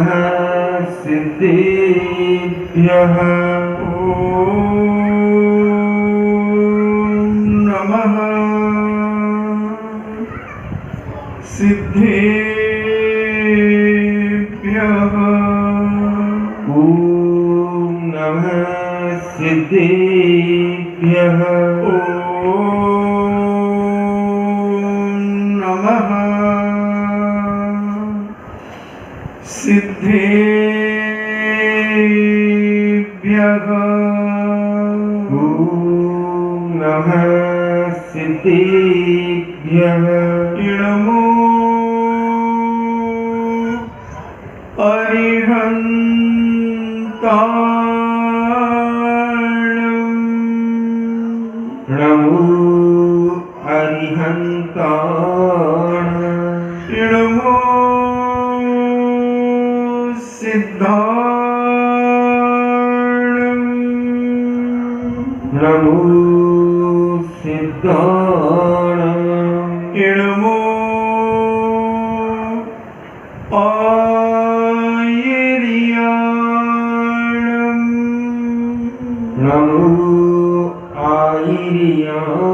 नमः सिद्धेभ्यः। नमः सिद्धेभ्यः। नमः सिद्धेभ्यः। नमः सिद्धेभ्यः। नमः सिद्धेभ्यः। नमो अरिहन्ताणं। नमो अरिहन्ताणं। नमो सिद्धाणं। नमो सिद्धाणं। नमो आयर्याणं। नमो आयर्याणं।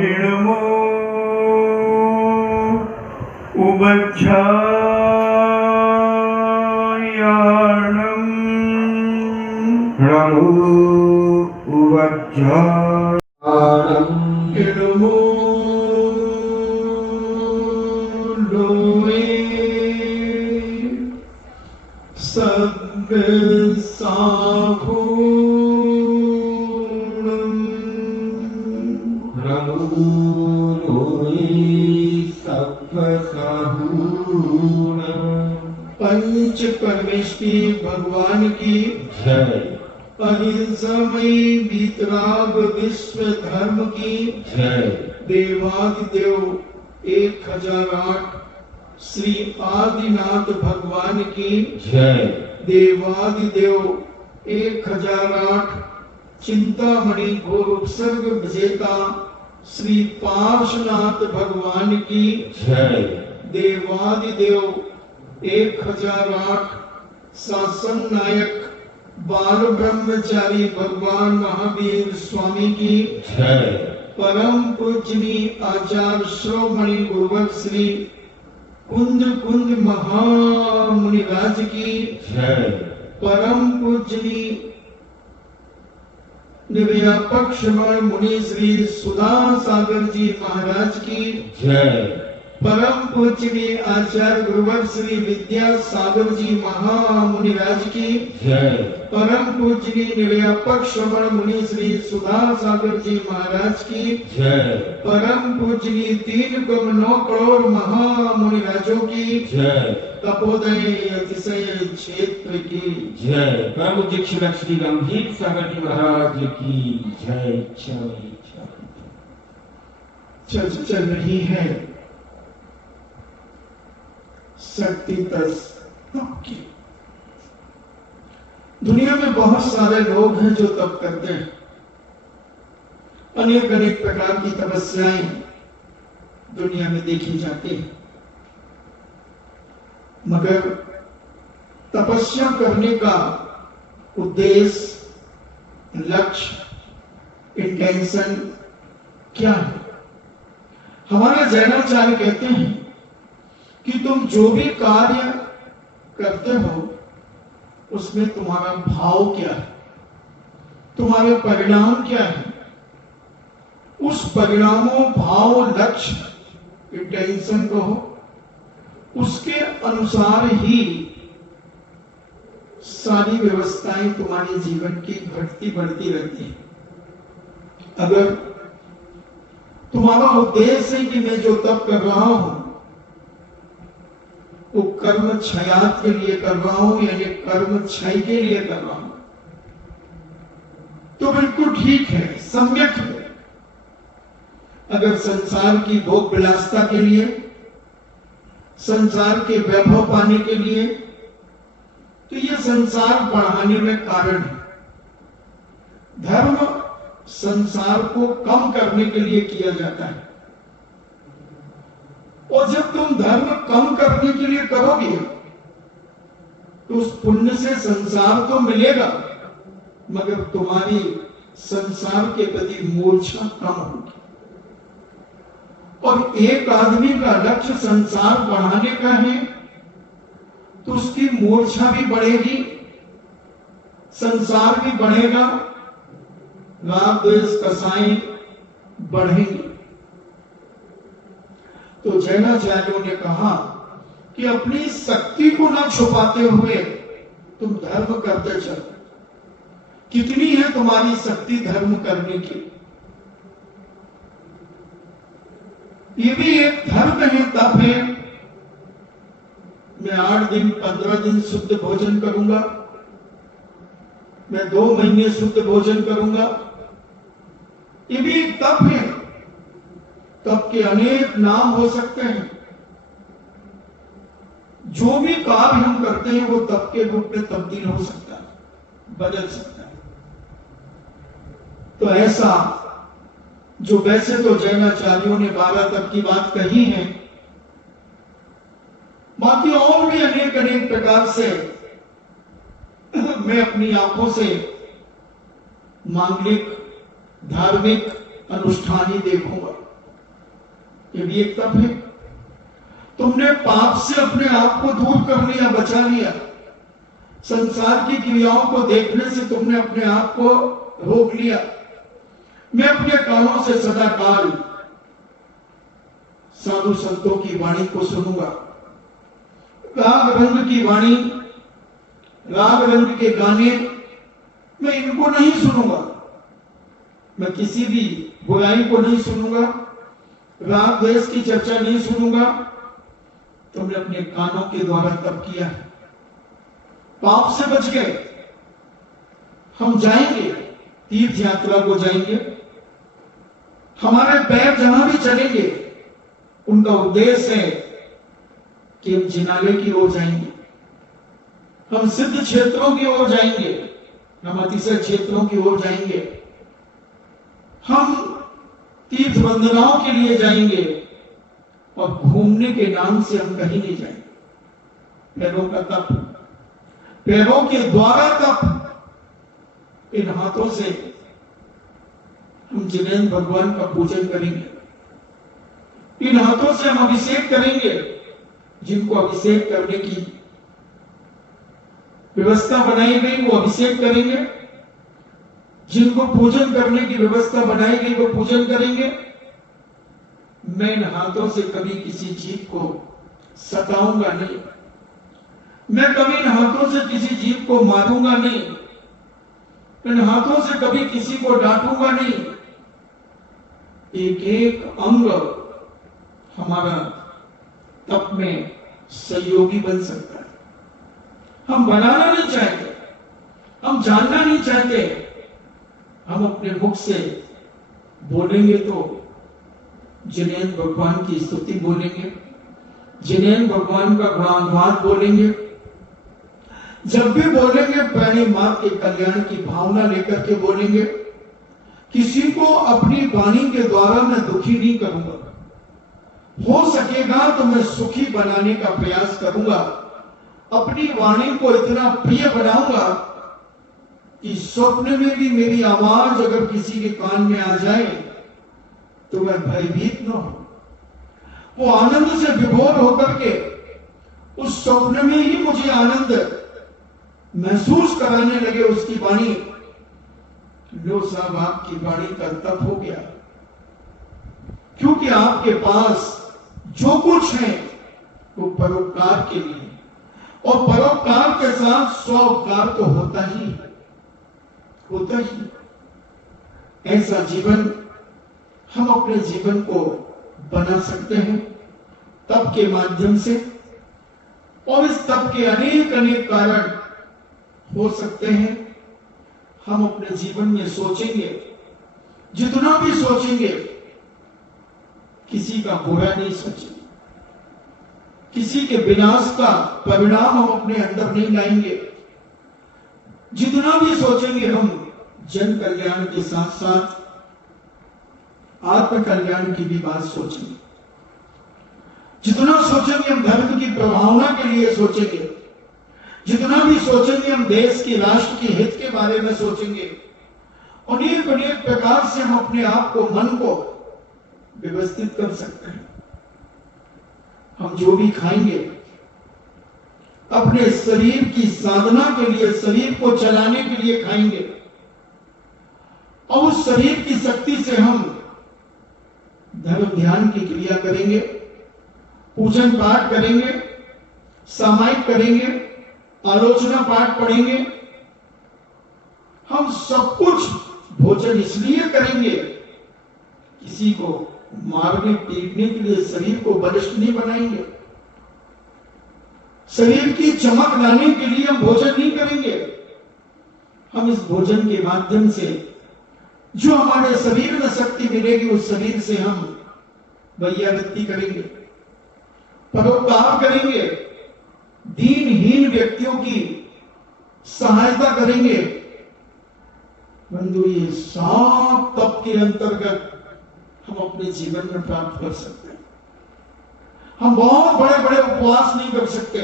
नमो उवज्झायाणं। नमो उवज्झायाणं। नमो लोये सद्गसाहूणं। नमो लोये सद्गसाहूणं। पंच परमेश्वरी भगवान की जय। अहिंसामयी वीतराग विश्व धर्म की जय। देवादिदेव 1008 श्री आदिनाथ भगवान की जय। देवादिदेव 1008 चिंतामणि घोर उपसर्ग विजेता श्री पार्श्वनाथ भगवान की जय। देवादिदेव 1008 शासन नायक बाल ब्रह्मचारी भगवान महावीर स्वामी की जय। परम पूजनीय आचार्य श्रोमणि गुरुवर श्री कुंज कुंज महामुनिराज की जय। परम पूजनीय निर्व्यापक श्रवण मुनि श्री सुधा सागर जी महाराज की जय। परम पूजनीय आचार्य गुरुवर श्री विद्या सागर जी महामुनिराज की जय। परम पूजनीय निर्व्यापक श्रवण मुनि श्री सुधा सागर जी महाराज की जय। परम पूजनीय 3.9 करोड़ महामुनिराजों की जय। तपोदय अतिशय क्षेत्र की जय। परम दीक्षित श्री गंभीर सागर जी महाराज की जय। चल रही है 37 की। दुनिया में बहुत सारे लोग हैं जो तप करते हैं। अनेक अनेक प्रकार की तपस्याएं दुनिया में देखी जाती है, मगर तपस्या करने का उद्देश्य, लक्ष्य, इंटेंशन क्या है? हमारे जैनाचार्य कहते हैं कि तुम जो भी कार्य करते हो उसमें तुम्हारा भाव क्या है, तुम्हारे परिणाम क्या है। उस परिणामों, भाव, लक्ष्य, इंटेंशन को उसके अनुसार ही सारी व्यवस्थाएं तुम्हारे जीवन की घटती बढ़ती रहती है। अगर तुम्हारा उद्देश्य है कि मैं जो तप कर रहा हूं वो कर्म क्षयात के लिए कर रहा हूं, यानी कर्म क्षय के लिए कर रहा हूं, तो बिल्कुल ठीक है, सम्यक है। अगर संसार की भोग विलासता के लिए, संसार के वैभव पाने के लिए, तो ये संसार बढ़ाने में कारण है। धर्म संसार को कम करने के लिए किया जाता है, और जब तुम धर्म कम करने के लिए करोगे तो उस पुण्य से संसार तो मिलेगा, मगर तुम्हारी संसार के प्रति मूर्छा कम होगी। और एक आदमी का लक्ष्य संसार बढ़ाने का है तो उसकी मूर्छा भी बढ़ेगी, संसार भी बढ़ेगा, राग द्वेष कसाई बढ़ेंगी। तो जैनाचार्यों ने कहा कि अपनी शक्ति को ना छुपाते हुए तुम धर्म करते चलो। कितनी है तुम्हारी शक्ति धर्म करने की? ये भी एक धर्म है, तप है। मैं 8 दिन 15 दिन शुद्ध भोजन करूंगा, मैं 2 महीने शुद्ध भोजन करूंगा, ये भी एक तप है। तप के अनेक नाम हो सकते हैं। जो भी कार्य हम करते हैं वो तप के रूप में तब्दील हो सकता है, बदल सकता है। तो ऐसा जो वैसे तो जैनाचार्यों ने 12 तप की बात कही है, बाकी और भी अनेक अनेक प्रकार से मैं अपनी आंखों से मांगलिक धार्मिक अनुष्ठान ही देखूंगा। ये भी एक तप है। तुमने पाप से अपने आप को दूर कर लिया, बचा लिया। संसार की क्रियाओं को देखने से तुमने अपने आप को रोक लिया। मैं अपने कानों से सदा काल साधु संतों की वाणी को सुनूंगा, राग रंग की वाणी, राग रंग के गाने, मैं इनको नहीं सुनूंगा। मैं किसी भी बुराई को नहीं सुनूंगा, राग द्वेष की चर्चा नहीं सुनूंगा। तुमने अपने कानों के द्वारा तप किया, पाप से बच गए। हम जाएंगे, तीर्थ यात्रा को जाएंगे, हमारे पैर जहां भी चलेंगे उनका उद्देश्य है कि हम जिनालय की ओर जाएंगे, हम सिद्ध क्षेत्रों की ओर जाएंगे, हम अतिशय क्षेत्रों की ओर जाएंगे, हम तीर्थ वंदनाओं के लिए जाएंगे और घूमने के नाम से हम कहीं नहीं जाएंगे। पैरों का तप, पैरों के द्वारा तप। इन हाथों से हम जिनेन्द्र भगवान का पूजन करेंगे, इन हाथों से हम अभिषेक करेंगे। जिनको अभिषेक करने की व्यवस्था बनाई गई वो अभिषेक करेंगे, जिनको पूजन करने की व्यवस्था बनाई गई वो पूजन करेंगे। मैं इन हाथों से कभी किसी जीव को सताऊंगा नहीं, मैं कभी इन हाथों से किसी जीव को मारूंगा नहीं, इन हाथों से कभी किसी को डांटूंगा नहीं। एक एक अंग हमारा तप में सहयोगी बन सकता है। हम बनाना नहीं चाहते, हम जानना नहीं चाहते। हम अपने मुख से बोलेंगे तो जिनेन्द्र भगवान की स्तुति बोलेंगे, जिनेन्द्र भगवान का गुणानुवाद बोलेंगे। जब भी बोलेंगे प्राणी मात्र के कल्याण की भावना लेकर के बोलेंगे। किसी को अपनी वाणी के द्वारा मैं दुखी नहीं करूंगा, हो सकेगा तो मैं सुखी बनाने का प्रयास करूंगा। अपनी वाणी को इतना प्रिय बनाऊंगा कि स्वप्न में भी मेरी आवाज अगर किसी के कान में आ जाए तो मैं भयभीत न हो, वो आनंद से विभोर होकर के उस स्वप्न में ही मुझे आनंद महसूस कराने लगे उसकी वाणी। लो साहब, आपकी वाणी का तप हो गया, क्योंकि आपके पास जो कुछ है वो परोपकार के लिए, और परोपकार के साथ स्वोपकार तो होता ही होता ही। ऐसा जीवन हम अपने जीवन को बना सकते हैं तप के माध्यम से, और इस तप के अनेक अनेक कारण हो सकते हैं। हम अपने जीवन में सोचेंगे, जितना भी सोचेंगे किसी का बुरा नहीं सोचेंगे, किसी के विनाश का परिणाम हम अपने अंदर नहीं लाएंगे। जितना भी सोचेंगे हम जन कल्याण के साथ साथ आत्म कल्याण की भी बात सोचेंगे। जितना सोचेंगे हम धर्म की प्रभावना के लिए सोचेंगे, जितना जितना भी सोचेंगे हम देश की, राष्ट्र के हित के बारे में सोचेंगे, अनेक अनेक प्रकार से हम अपने आप को, मन को व्यवस्थित कर सकते हैं। हम जो भी खाएंगे अपने शरीर की साधना के लिए, शरीर को चलाने के लिए खाएंगे, और उस शरीर की शक्ति से हम धर्म ध्यान की क्रिया करेंगे, पूजन पाठ करेंगे, सामायिक करेंगे, आलोचना पाठ पढ़ेंगे। हम सब कुछ भोजन इसलिए करेंगे, किसी को मारने पीटने के लिए शरीर को बलिष्ठ नहीं बनाएंगे, शरीर की चमक लाने के लिए हम भोजन नहीं करेंगे। हम इस भोजन के माध्यम से जो हमारे शरीर में शक्ति मिलेगी, उस शरीर से हम वैयावृत्ति करेंगे, परोपकार करेंगे, दीनहीन व्यक्तियों की सहायता करेंगे। बंधु, ये सब तप के अंतर्गत हम अपने जीवन में प्राप्त कर सकते हैं। हम बहुत बड़े बड़े उपवास नहीं कर सकते,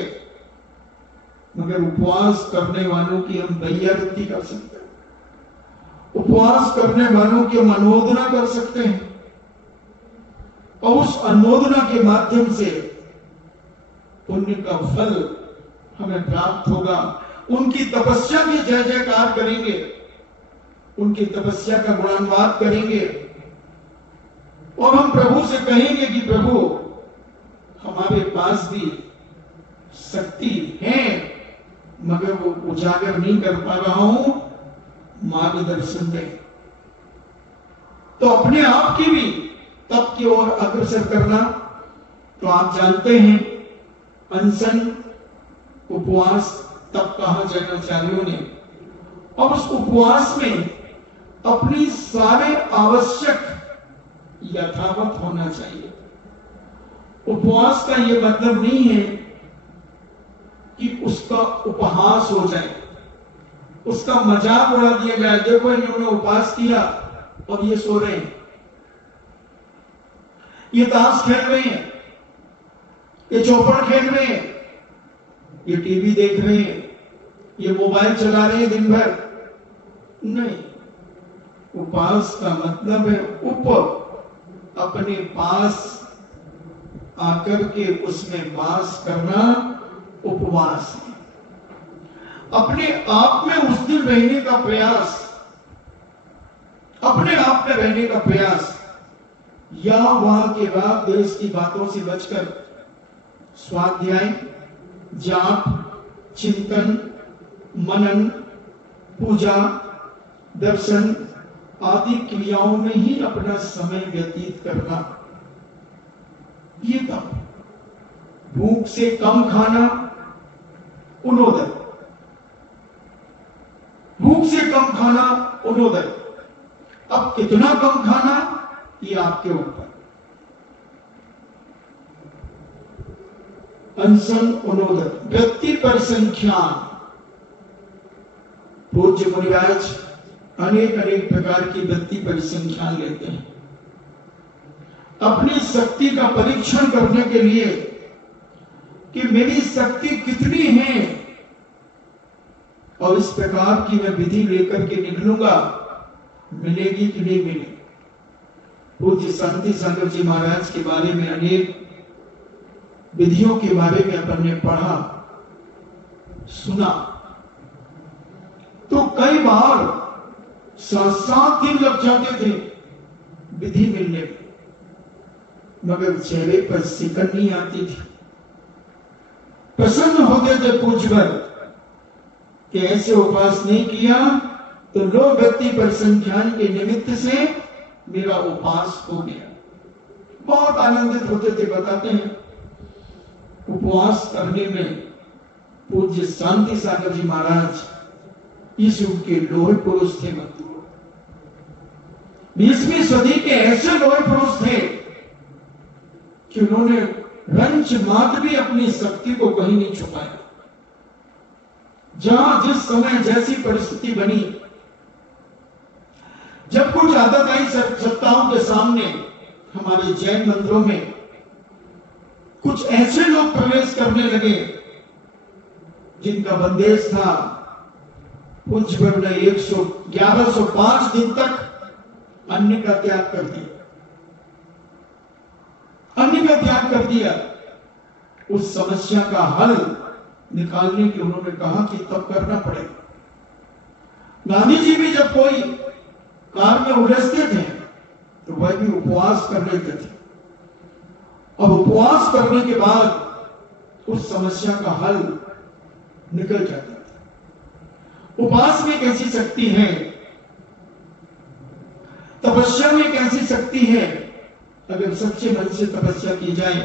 मगर उपवास करने वालों की हम वैयावृत्ति कर सकते हैं, उपवास करने वालों की हम अनुमोदना कर सकते हैं, और उस अनुमोदना के माध्यम से पुण्य का फल हमें प्राप्त होगा। उनकी तपस्या की जय जयकार करेंगे, उनकी तपस्या का गुणानुवाद करेंगे, और हम प्रभु से कहेंगे कि प्रभु, हमारे पास भी शक्ति है, मगर वो उजागर नहीं कर पा रहा हूं, मार्गदर्शन दें। तो अपने आप की भी तप की ओर अग्रसर करना, तो आप जानते हैं अनशन, उपवास तप कहा जैनाचार्यों ने, और उस उपवास में अपनी सारे आवश्यक यथावत होना चाहिए। उपवास का यह मतलब नहीं है कि उसका उपहास हो जाए, उसका मजाक उड़ा दिया जाए, देखो इन्होंने उपवास किया और ये सो रहे हैं, ये ताश खेल रहे हैं, ये चौपड़ खेल रहे हैं, ये टीवी देख रहे हैं, ये मोबाइल चला रहे हैं दिन भर। नहीं, उपवास का मतलब है उप, अपने पास आकर के उसमें वास करना उपवास है। अपने आप में उस दिन रहने का प्रयास, अपने आप में रहने का प्रयास, या वहां के बाद देश की बातों से बचकर स्वाध्याय, जाप, चिंतन, मनन, पूजा, दर्शन आदि क्रियाओं में ही अपना समय व्यतीत करना। ये तब भूख से कम खाना, उनोदय, भूख से कम खाना, उनोदय। अब कितना कम खाना, ये आपके ऊपर। अनशन, उनोदय, व्यक्ति परिसंख्यान। पूज्य मुनिराज अनेक अनेक प्रकार की व्यक्ति परिसंख्यान लेते हैं अपनी शक्ति का परीक्षण करने के लिए कि मेरी शक्ति कितनी है, और इस प्रकार की मैं विधि लेकर के निकलूंगा, मिलेगी कि नहीं मिलेगी। पूज्य शांति सागर जी महाराज के बारे में अनेक विधियों के बारे में अपन ने पढ़ा, सुना, तो कई बार 7 दिन लग जाते थे विधि मिलने में, मगर चेहरे पर सिकन नहीं आती थी। प्रसन्न होते थे पूज्यवर कि ऐसे उपवास नहीं किया तो लो व्यक्ति परिसंख्यान के निमित्त से मेरा उपवास हो गया। बहुत आनंदित होते थे। बताते हैं उपवास करने में पूज्य शांति सागर जी महाराज इस युग के लोहे पुरुष थे। 20वीं सदी के ऐसे लोहे पुरुष थे कि उन्होंने रंच मात्र भी अपनी शक्ति को कहीं नहीं छुपाया। जहां जिस समय जैसी परिस्थिति बनी, जब कुछ आदताई सत्ताओं के सामने हमारे जैन मंदिरों में कुछ ऐसे लोग प्रवेश करने लगे जिनका बंदेज था, पूज्य प्रभु ने 1105 दिन तक अन्न का त्याग कर दिया, अन्न का त्याग कर दिया। उस समस्या का हल निकालने की उन्होंने कहा कि तब करना पड़ेगा। गांधी जी भी जब कोई कार में उलझते थे तो वह भी उपवास कर लेते थे, और उपवास करने के बाद उस समस्या का हल निकल जाता था। उपवास में कैसी शक्ति है, तपस्या में कैसी शक्ति है। अगर सच्चे मन से तपस्या की जाए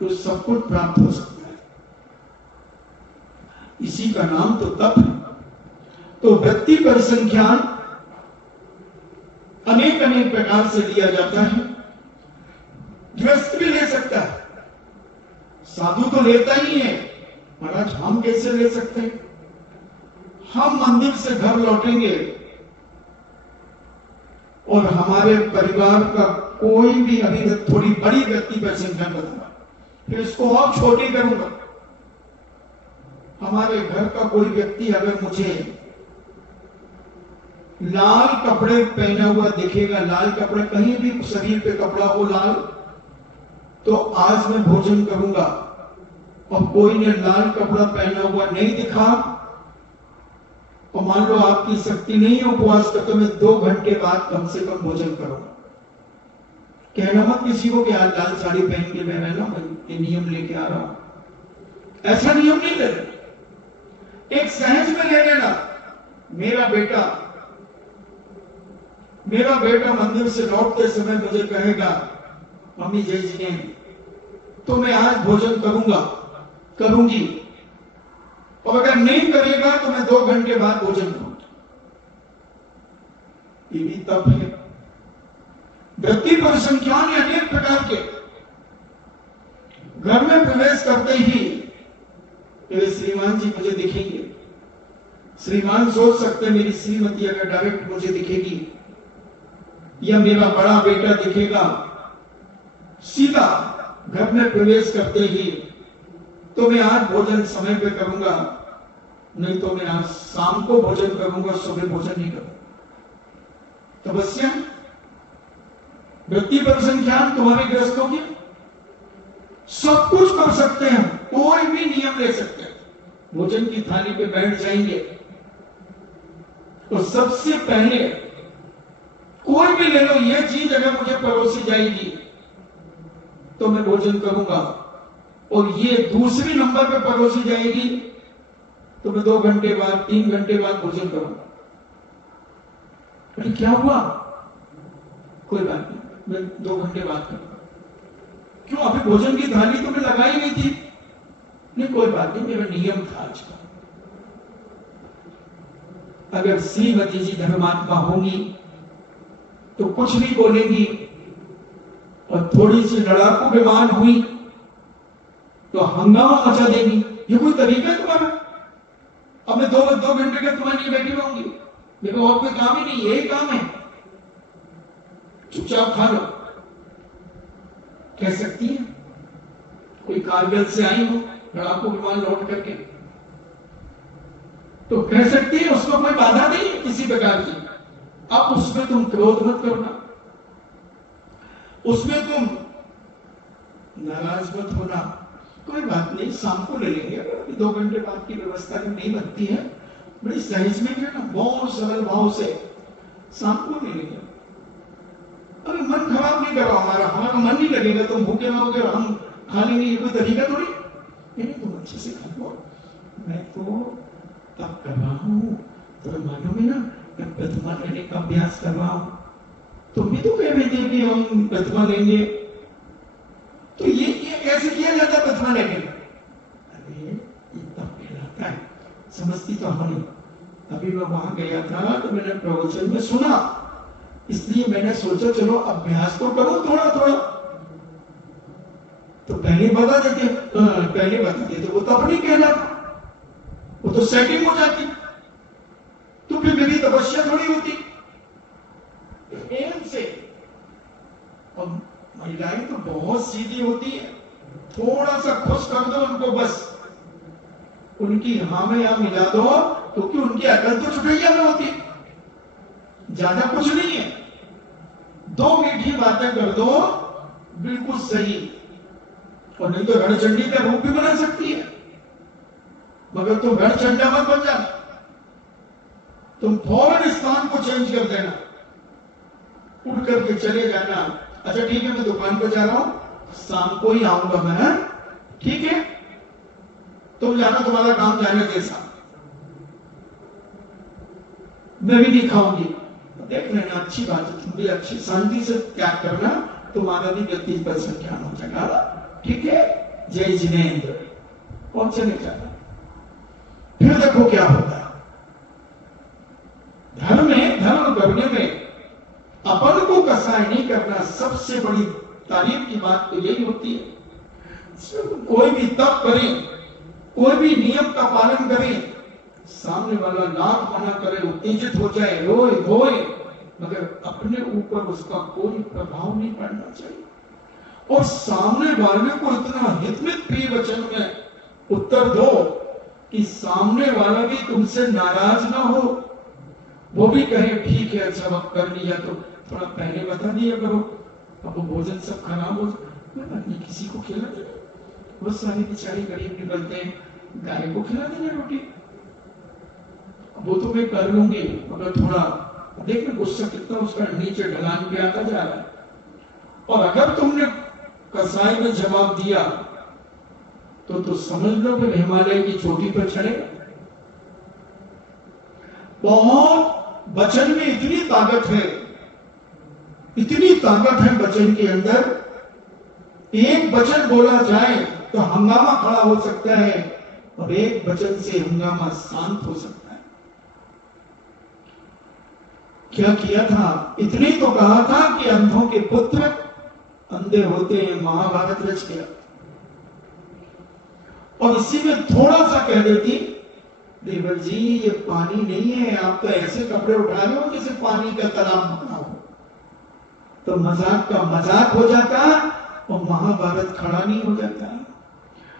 तो सब कुछ प्राप्त हो सकता है। इसी का नाम तो तप है। तो व्यक्ति परिसंख्यान अनेक अनेक प्रकार से लिया जाता है। गृहस्थ भी ले सकता है, साधु तो लेता ही है। महाराज हम कैसे ले सकते हैं? हम मंदिर से घर लौटेंगे और हमारे परिवार का कोई भी, अभी थोड़ी बड़ी व्यक्ति परिसंख्यान बताऊंगा, फिर इसको और छोटी करूंगा। हमारे घर का कोई व्यक्ति अगर मुझे लाल कपड़े पहना हुआ दिखेगा, लाल कपड़े, कहीं भी शरीर पे कपड़ा हो लाल, तो आज मैं भोजन करूंगा। और कोई ने लाल कपड़ा पहना हुआ नहीं दिखा, और मान लो आपकी शक्ति नहीं है उपवास का, तो मैं 2 घंटे बाद कम से कम भोजन करूंगा। कहना मत किसी को कि आज लाल साड़ी पहन के मैं रहना, ये नियम लेके आ रहा हूं। ऐसा नियम नहीं ले लेना, एक सहज में ले लेना। मेरा बेटा मंदिर से लौटते समय मुझे कहेगा, मम्मी जय जी ने, तो मैं आज भोजन करूंगी, और अगर नहीं करेगा तो मैं 2 घंटे बाद भोजन करूंगा। ये भी तप है। व्यक्ति परिसंख्यान अनेक प्रकार के। घर में प्रवेश करते ही श्रीमान जी मुझे दिखेंगे। श्रीमान सोच सकते मेरी श्रीमती अगर डायरेक्ट मुझे दिखेगी, या मेरा बड़ा बेटा दिखेगा सीधा घर में प्रवेश करते ही, तो मैं आज भोजन समय पे करूंगा, नहीं तो मैं आज शाम को भोजन करूंगा, सुबह भोजन नहीं करूंगा। तपस्या, व्यक्ति परिसंख्यान तुम्हारे गृहस्थों की, सब कुछ कर सकते हैं, कोई भी नियम ले सकते हैं। भोजन की थाली पे बैठ जाएंगे तो सबसे पहले कोई भी ले लो, ये चीज अगर मुझे परोसी जाएगी तो मैं भोजन करूंगा, और ये दूसरी नंबर पे परोसी जाएगी तो मैं 2 घंटे बाद 3 घंटे बाद भोजन करूंगा। अरे क्या हुआ? कोई बात नहीं, मैं 2 घंटे बाद करूंगा। क्यों? अभी भोजन की थाली तो मैं लगाई नहीं थी। नहीं, कोई बात नहीं, मेरा नियम था आज का। अगर श्रीमती जी धर्मात्मा होंगी तो कुछ भी बोलेंगी, और थोड़ी सी लड़ाकू विमान हुई तो हंगामा मचा देंगी। ये कोई तरीका है तुम्हारा? अब मैं 2 घंटे के तुम्हारे लिए बैठी रहूंगी, मेरे को और कोई काम ही नहीं, यही काम है, चुपचाप खा लो। कह सकती है? कोई कारगिल से आई हो लड़ाकू विमान लौट करके, तो कह सकती है, उसको कोई बाधा नहीं है किसी प्रकार की। अब उसमें तुम क्रोध मत करना, उसमें तुम नाराज मत होना। कोई बात नहीं, शाम को ले लेंगे, अभी 2 घंटे बाद की व्यवस्था नहीं बनती है, बड़ी सहज में क्या ना, बहुत सरल भाव से शाम को ले लेंगे। अरे मन खराब नहीं करो हमारा मन नहीं लगेगा, तुम भूखे रहोगे और हम खा लेंगे, ये कोई तरीका थोड़ी। नहीं, तुम अच्छे से खा लो, मैं तो तब कर रहा हूं, तुम्हें मालूम है ना, मैं प्रतिमा लेने का अभ्यास कर रहा हूं। तुम भी तो कह रहे थे कि हम प्रतिमा लेंगे, तो ये कैसे किया जाता है प्रतिमा लेने? अरे ये तब कहलाता है, समझती तो हम। अभी मैं वहां गया था तो मैंने प्रवचन में सुना, इसलिए मैंने सोचा चलो अभ्यास तो करो थोड़ा थोड़ा। तो पहले बता देते वो तब नहीं कहलाता, वो तो सेटिंग हो जाती, तो फिर मेरी तपस्या थोड़ी होती एम से। और महिलाएं तो बहुत सीधी होती है, थोड़ा सा खुश कर दो उनको बस, उनकी हाँ में या मिला दो, क्योंकि उनकी अकल तो चुटैया में होती, ज्यादा कुछ नहीं है। दो मीठी बातें कर दो, बिल्कुल सही। और नहीं तो रणचंडी का रूप भी बना सकती है, मगर तुम रणचंडा मत बन जाना, तुम फौरन स्थान को चेंज कर देना, उठ करके चले जाना। अच्छा ठीक है, मैं दुकान पर जा रहा हूं, शाम को ही आऊंगा मैं, ठीक है? तुम जाना, तुम्हारा काम जाने जैसा, मैं भी नहीं खाऊंगी। देख लेना, अच्छी बात है, तुम भी अच्छी शांति से त्याग करना, तुम्हारा भी व्यक्ति पर संज्ञान हो जाएगा, ठीक है? जय जिनेन्द्र। कौन चले जाना। फिर देखो क्या होता है। धर्म में, धर्म करने में अपन को कसाय नहीं करना। सबसे बड़ी तारीफ की बात तो यही होती है। कोई भी तप करे, कोई भी नियम का पालन करे, सामने वाला लाख मना करे, उत्तेजित हो जाए, रोए धोए, मगर अपने ऊपर उसका कोई प्रभाव नहीं पड़ना चाहिए। और सामने वाले को इतना हितमित प्रिय वचन में उत्तर दो कि सामने वाला भी तुमसे नाराज ना हो, वो भी कहे ठीक है, अच्छा वक्त कर लिया तो थोड़ा पहले बता दिया करो, अब वो भोजन सब खराब हो जाए, किसी को खिला दे। बहुत सारे बेचारे गरीब निकलते हैं, गाय को खिला देंगे रोटी, वो तो मैं कर लूंगी, मगर थोड़ा देखना गुस्सा कितना उसका नीचे ढलान पे आता जा रहा है। और अगर तुमने कसाई में जवाब दिया तो समझ लो कि हिमालय की चोटी पर चढ़ेगा। बहुत वचन में इतनी ताकत है, इतनी ताकत है वचन के अंदर। एक वचन बोला जाए तो हंगामा खड़ा हो सकता है, और एक वचन से हंगामा शांत हो सकता है। क्या किया था? इतने तो कहा था कि अंधों के पुत्र अंधे होते हैं, महाभारत रच गया। और इसी में थोड़ा सा कह देती, देवर जी ये पानी नहीं है, आप तो ऐसे कपड़े उठा रहे हो जैसे पानी का तालाब बना हो, तो मजाक का मजाक हो जाता और महाभारत खड़ा नहीं हो जाता।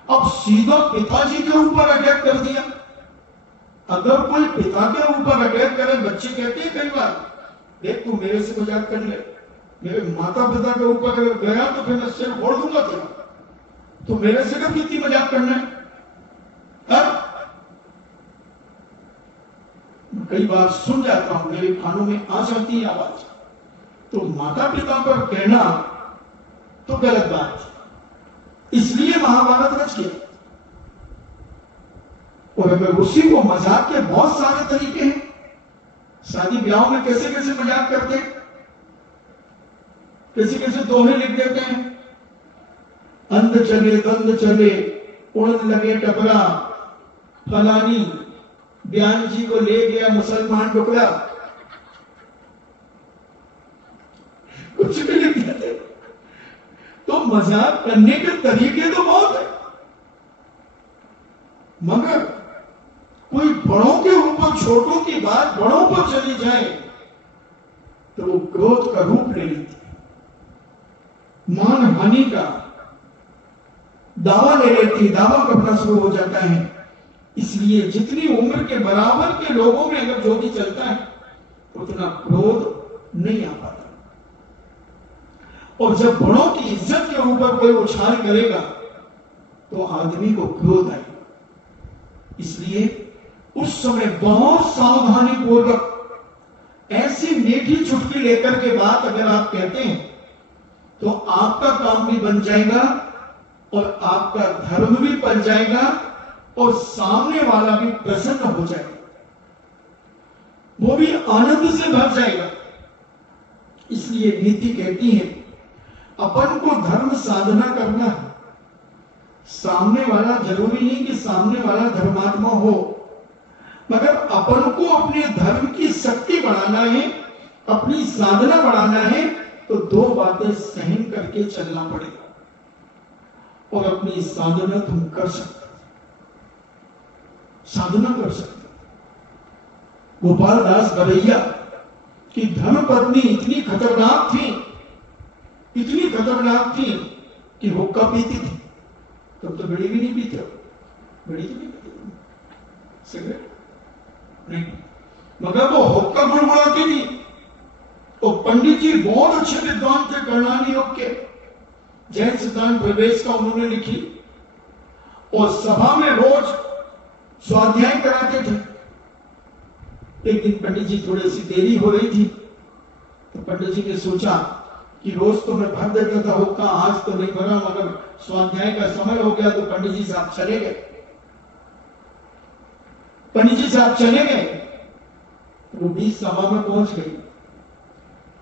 अब सीधा पिताजी के ऊपर अटैक कर दिया। अगर कोई पिता के ऊपर अटैक करे, बच्चे कहते हैं कई बार, देख तू मेरे से मजाक कर ले, मेरे माता पिता के ऊपर अगर गया तो फिर मैं सिर फोड़ दूंगा तेरा, तो मेरे से कब कितनी मजाक करना है? कई बार सुन जाता हूं, मेरे कानों में आ जाती है आवाज, तो माता पिता पर कहना तो गलत बात है, इसलिए महाभारत रच गया। और अगर उसी को मजाक के बहुत सारे तरीके हैं, शादी ब्याह में कैसे कैसे मजाक करते हैं, कैसे कैसे दोहे लिख देते हैं, अंध चले द्वंद चले उड़न लगे टपरा, फलानी बयान जी को ले गया मुसलमान टुकड़ा, कुछ भी लिख देते। तो मजाक करने के तरीके तो बहुत है, मगर कोई बड़ों के ऊपर छोटों की बात बड़ों पर चली जाए तो वो क्रोध का रूप ले लेती है, मान हानि का दावा ले लेती है, दावा करना शुरू हो जाता है। इसलिए जितनी उम्र के बराबर के लोगों में अगर जो भी चलता है उतना क्रोध नहीं आ पाता। और जब बड़ों की इज्जत के ऊपर कोई उछाल करेगा तो आदमी को क्रोध आएगा। इसलिए उस समय बहुत सावधानी पूर्वक ऐसी मीठी चुटकी लेकर के बात अगर आप कहते हैं तो आपका काम भी बन जाएगा और आपका धर्म भी बन जाएगा और सामने वाला भी प्रसन्न हो जाएगा, वो भी आनंद से भर जाएगा। इसलिए नीति कहती है अपन को धर्म साधना करना है। सामने वाला जरूरी नहीं कि सामने वाला धर्मात्मा हो, मगर अपन को अपने धर्म की शक्ति बढ़ाना है, अपनी साधना बढ़ाना है, तो दो बातें सहन करके चलना पड़ेगा और अपनी साधना तुम कर सकते, साधना कर सकते। गोपाल दास गवैया की धर्म पत्नी इतनी खतरनाक थी, इतनी खतरनाक थी कि हुक्का पीती थी, तब तो बीड़ी भी नहीं पीते, खड़ी तो नहीं करती, सिगरेट नहीं, मगर वो हुक्का बुड़बुड़ाती थी। तो पंडित जी बहुत अच्छे विद्वान थे, कर्णानी योग के, जैन सिद्धांत प्रवेश का उन्होंने लिखी, और सभा में रोज स्वाध्याय कराते थे। एक दिन पंडित जी थोड़ी सी देरी हो रही थी, तो पंडित जी ने सोचा कि रोज तो मैं भर देता था हुक्का, आज तो नहीं भरा, मगर स्वाध्याय का समय हो गया, तो पंडित जी साहब चले गए। पंडित जी साहब चले गए, वो बीच सभा में पहुंच गई।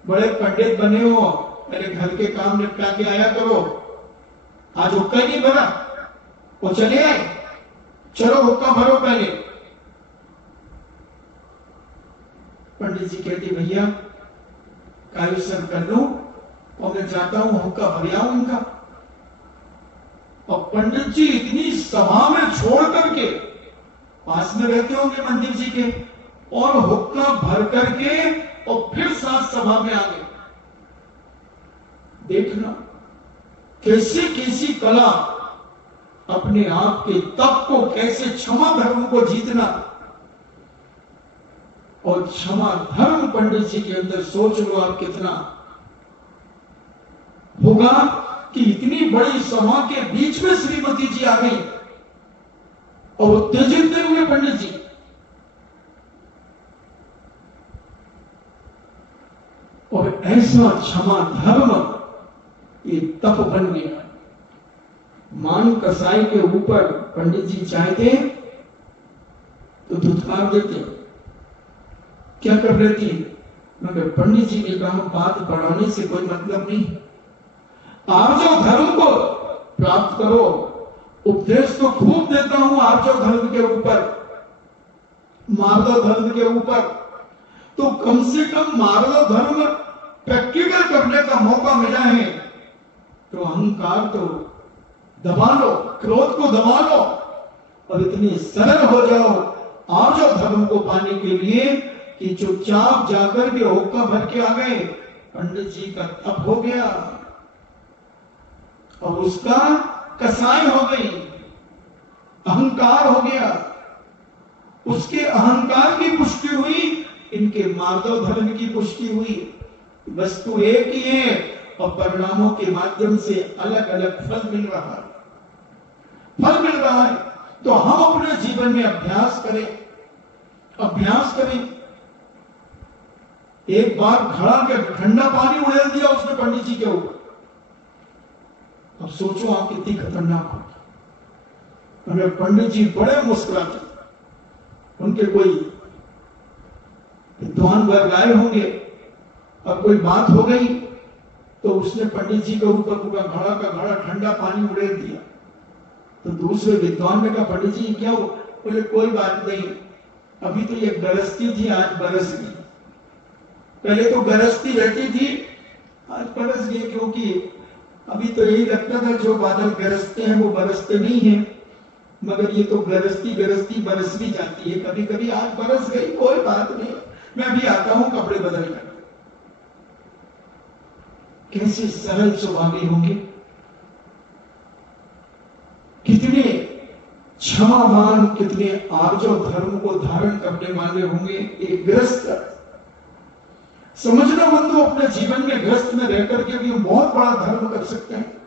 बड़े पंडित बने हो, मेरे घर के काम निपटा के आया करो, आज हुक्का ही नहीं भरा। वो चले आए, चलो हुक्का भरो पहले। पंडित जी कहते भैया कायुसर कर लो और मैं जाता हूं, हुक्का भर आऊं उनका। और पंडित जी इतनी सभा में छोड़ करके, पास में रहते होंगे मंदिर जी के, और हुक्का भर करके और फिर साथ सभा में आ गए। देखना कैसी कैसी कला, अपने आप के तप को कैसे, क्षमा धर्म को जीतना, और क्षमा धर्म पंडित जी के अंदर सोच लो आप कितना होगा कि इतनी बड़ी सभा के बीच में श्रीमती जी आ गई और उत्तेजित नहीं हुए पंडित जी। और ऐसा क्षमा धर्म ये तप बन गया। मान कसाई के ऊपर पंडित जी चाहते तो धुतकार देते, क्या कर लेती, मगर पंडित जी ने कहा बात बढ़ाने से कोई मतलब नहीं, आर्जव धर्म को प्राप्त करो। उपदेश तो खूब देता हूं आर्जव धर्म के ऊपर, मार्दव धर्म के ऊपर, तो कम से कम मार्दव धर्म प्रैक्टिकल करने का मौका मिला है, तो अहंकार तो दबा लो, क्रोध को दबा लो, और इतनी सरल हो जाओ आर्जव धर्म को पाने के लिए कि चुपचाप जाकर के हुक्का भर के आ गए। पंडित जी का तप हो गया और उसका कसाई हो गई, अहंकार हो गया, उसके अहंकार की पुष्टि हुई, इनके मार्दव धर्म की पुष्टि हुई। वस्तु एक ही है और परिणामों के माध्यम से अलग अलग फल मिल रहा है, फल मिल रहा है। तो हम अपने जीवन में अभ्यास करें, अभ्यास करें। एक बार घड़ा के ठंडा पानी उड़ेल दिया उसने पंडित जी के ऊपर, अब सोचो आप कितनी खतरनाक होगी। अगर पंडित जी बड़े मुस्कुराते, उनके कोई विद्वान वर्ग आए होंगे और कोई बात हो गई तो उसने पंडित जी के ऊपर पूरा घड़ा का घड़ा ठंडा पानी उड़ेल दिया, तो दूसरे विद्वान ने कहा पंडित जी क्या हो? बोले कोई बात नहीं, अभी तो ये गरजती थी आज बरस गई, पहले तो गरजती रहती थी आज बरस गई, क्योंकि अभी तो यही लगता था जो बादल गरजते हैं वो बरसते नहीं है, मगर ये तो गरजती गरजती बरस भी जाती है, कभी कभी आज बरस गई, कोई बात नहीं, मैं अभी आता हूं कपड़े बदल कर। कैसे सरल स्वभावी होंगे, कितने क्षमावान, कितने आर्जव धर्म को धारण करने वाले होंगे। एक ग्रस्त समझना बंधु, अपने जीवन में ग्रस्त में रहकर के भी बहुत बड़ा धर्म कर सकते हैं।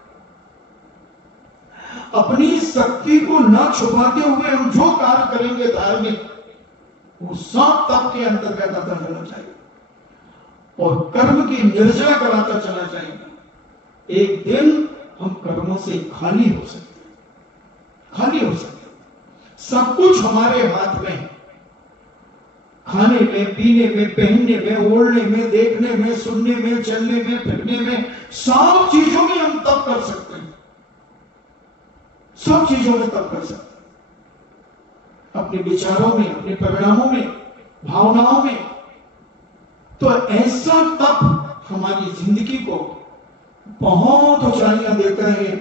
अपनी शक्ति को न छुपाते हुए हम जो कार्य करेंगे धार्मिक, वो सब तप के अंतर्गत आता चलना चाहिए और कर्म की निर्जला कराता चलना चाहिए। एक दिन हम कर्मों से खाली हो सकते हैं, खाली हो सकते हैं। सब कुछ हमारे हाथ में है, खाने में, पीने में, पहनने में, ओढ़ने में, देखने में, सुनने में, चलने में, फिरने में, सब चीजों में हम तप कर सकते हैं, सब चीजों में तप कर सकते हैं, अपने विचारों में, अपने परिणामों में, भावनाओं में। तो ऐसा तप हमारी जिंदगी को बहुत ऊंचाइयां देता है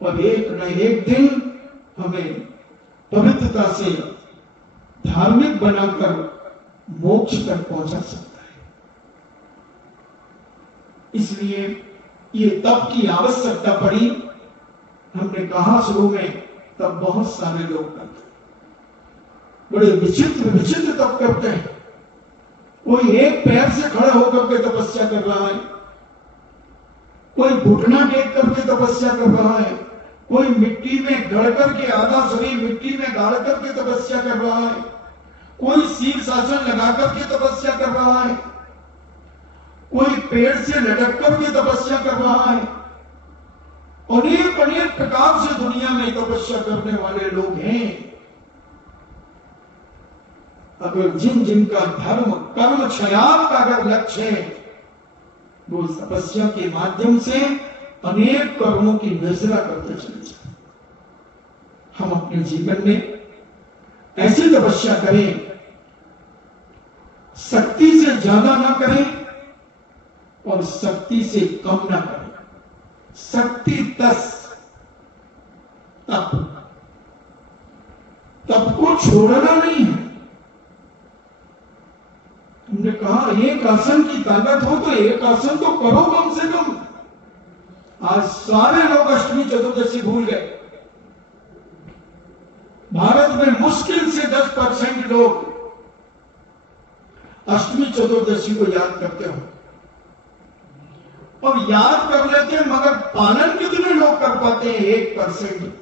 और एक न एक दिन हमें पवित्रता से धार्मिक बनाकर मोक्ष तक पहुंचा सकता है। इसलिए ये तप की आवश्यकता पड़ी। हमने कहा शुरू में तब बहुत सारे लोग करते, बड़े विचित्र विचित्र तप करते हैं। कोई एक पैर से खड़े होकर के तपस्या कर रहा है, कोई घुटना टेक करके तपस्या कर रहा है, कोई मिट्टी में गड़ करके आधा शरीर मिट्टी में गाड़ करके तपस्या कर रहा है, कोई शीर्षासन लगा करके तपस्या कर रहा है, कोई पेड़ से लटक करके तपस्या कर रहा है। अनेक अनेक प्रकार से दुनिया में तपस्या करने वाले लोग हैं। अगर जिन जिनका धर्म कर्म क्षयाल का अगर लक्ष्य है, वो तपस्या के माध्यम से अनेक कर्मों की निर्जरा करते चले जाए। हम अपने जीवन में ऐसी तपस्या करें, शक्ति से ज्यादा ना करें और शक्ति से कम ना करें। शक्ति 10 तप, तप को छोड़ना नहीं है। हमने कहा एक आसन की ताकत हो तो एक आसन तो करो कम से कम। आज सारे लोग अष्टमी चतुर्दशी भूल गए। भारत में मुश्किल से 10% लोग अष्टमी चतुर्दशी को याद करते हो, और याद कर लेते हैं, मगर पालन कितने लोग कर पाते हैं? 1%।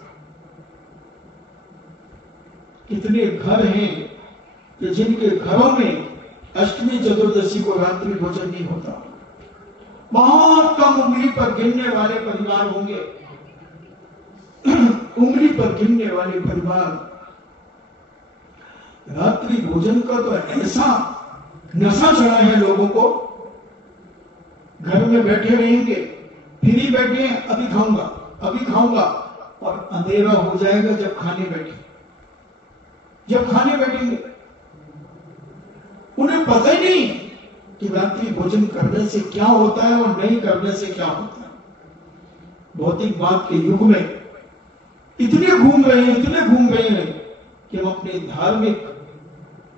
कितने घर हैं कि जिनके घरों में अष्टमी चतुर्दशी को रात्रि भोजन नहीं होता? बहुत कम उंगली पर गिनने वाले परिवार होंगे, उंगली पर गिनने वाले परिवार। रात्रि भोजन का तो ऐसा नशा चढ़ा है लोगों को। घर में बैठे रहेंगे, फ्री बैठे हैं, अभी खाऊंगा अभी खाऊंगा, और अंधेरा हो जाएगा जब खाने बैठेंगे। उन्हें पता ही नहीं कि रात्रि भोजन करने से क्या होता है और नहीं करने से क्या होता है। भौतिकवाद के युग में इतने घूम रहे हैं कि हम अपने धार्मिक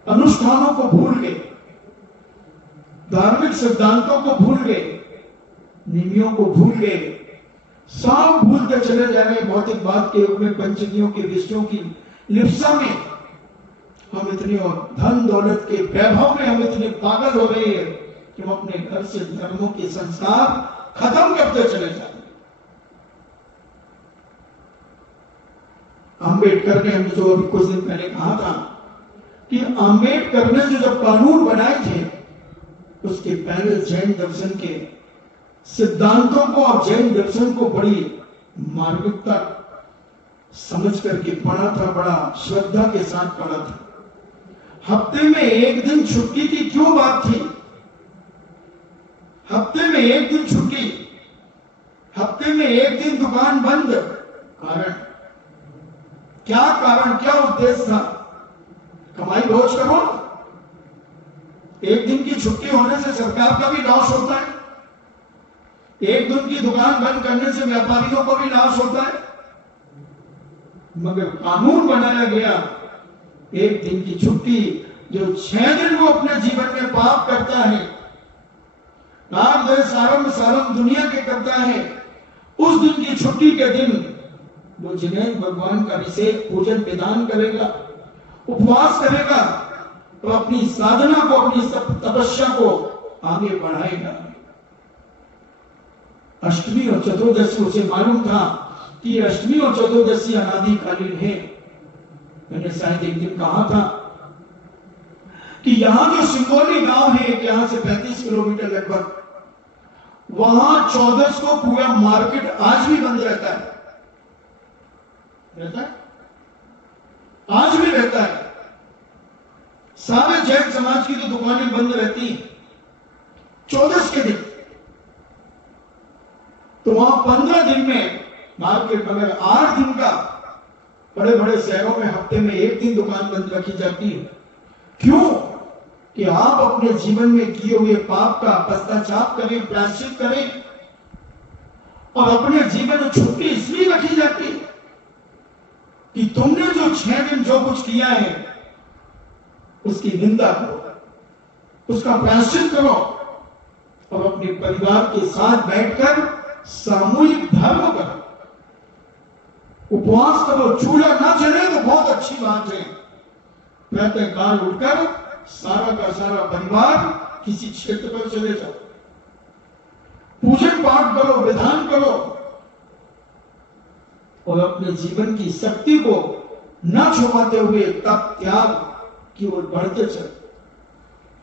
अनुष्ठानों को भूल गए, धार्मिक सिद्धांतों को भूल गए, नियमों को भूल गए, सब भूलते चले जा रहे हैं। भौतिकवाद के युग में पंचगियों की विषयों की लिप्सा में हम इतने, और धन दौलत के वैभव में हम इतने पागल हो रहे हैं कि हम अपने घर से धर्मों के संस्कार खत्म करते चले जा रहे हैं। आम्बेडकर ने, हमने जो अभी कुछ दिन पहले कहा था कि आम्बेडकर ने जो जब कानून बनाए थे, उसके पहले जैन दर्शन के सिद्धांतों को और जैन दर्शन को बड़ी मार्मिकता समझ करके पढ़ा था, बड़ा श्रद्धा के साथ पढ़ा था। हफ्ते में एक दिन छुट्टी की क्यों बात थी? हफ्ते में एक दिन छुट्टी, हफ्ते में एक दिन दुकान बंद। कारण क्या उद्देश्य था? कमाई रोज करो। एक दिन की छुट्टी होने से सरकार का भी लॉस होता है, एक दिन की दुकान बंद करने से व्यापारियों को भी लॉस होता है। मगर कानून बनाया गया, एक दिन की छुट्टी, जो 6 दिन वो अपने जीवन में पाप करता है, नाम दे सारम दुनिया के करता है, उस दिन की छुट्टी के दिन वो जिनेंद्र भगवान का अभिषेक पूजन विधान करेगा, उपवास करेगा, तो अपनी साधना को, अपनी तपस्या को आगे बढ़ाएगा। अष्टमी और चतुर्दशी उसे मालूम था कि अष्टमी और चतुर्दशी अनादिकालीन है। मैंने शायद एक दिन कहा था कि यहां जो सिंगोली गांव है, यहां से 35 किलोमीटर लगभग, वहां 14 को पूरा मार्केट आज भी बंद रहता है। आज भी रहता है। सारे जैन समाज की तो दुकानें बंद रहती हैं 14 के दिन। तो वहां 15 दिन में मार्केट, मगर 8 दिन का बड़े बड़े शहरों में हफ्ते में एक दिन दुकान बंद रखी जाती है। क्यों? कि आप अपने जीवन में किए हुए पाप का पश्चाताप करें, प्रायश्चित करें, और अपने जीवन में छुट्टी इसलिए रखी जाती है कि तुमने जो 6 दिन जो कुछ किया है उसकी निंदा करो, उसका प्रायश्चित करो, और अपने परिवार के साथ बैठकर सामूहिक धर्म करो। उपवास करो, चूल्हा ना जले तो बहुत अच्छी बात है। प्रातःकाल उठकर सारा का सारा परिवार किसी क्षेत्र पर चले जाओ, पूजन पाठ करो, विधान करो और अपने जीवन की शक्ति को न छुपाते हुए तप त्याग की ओर बढ़ते चलो।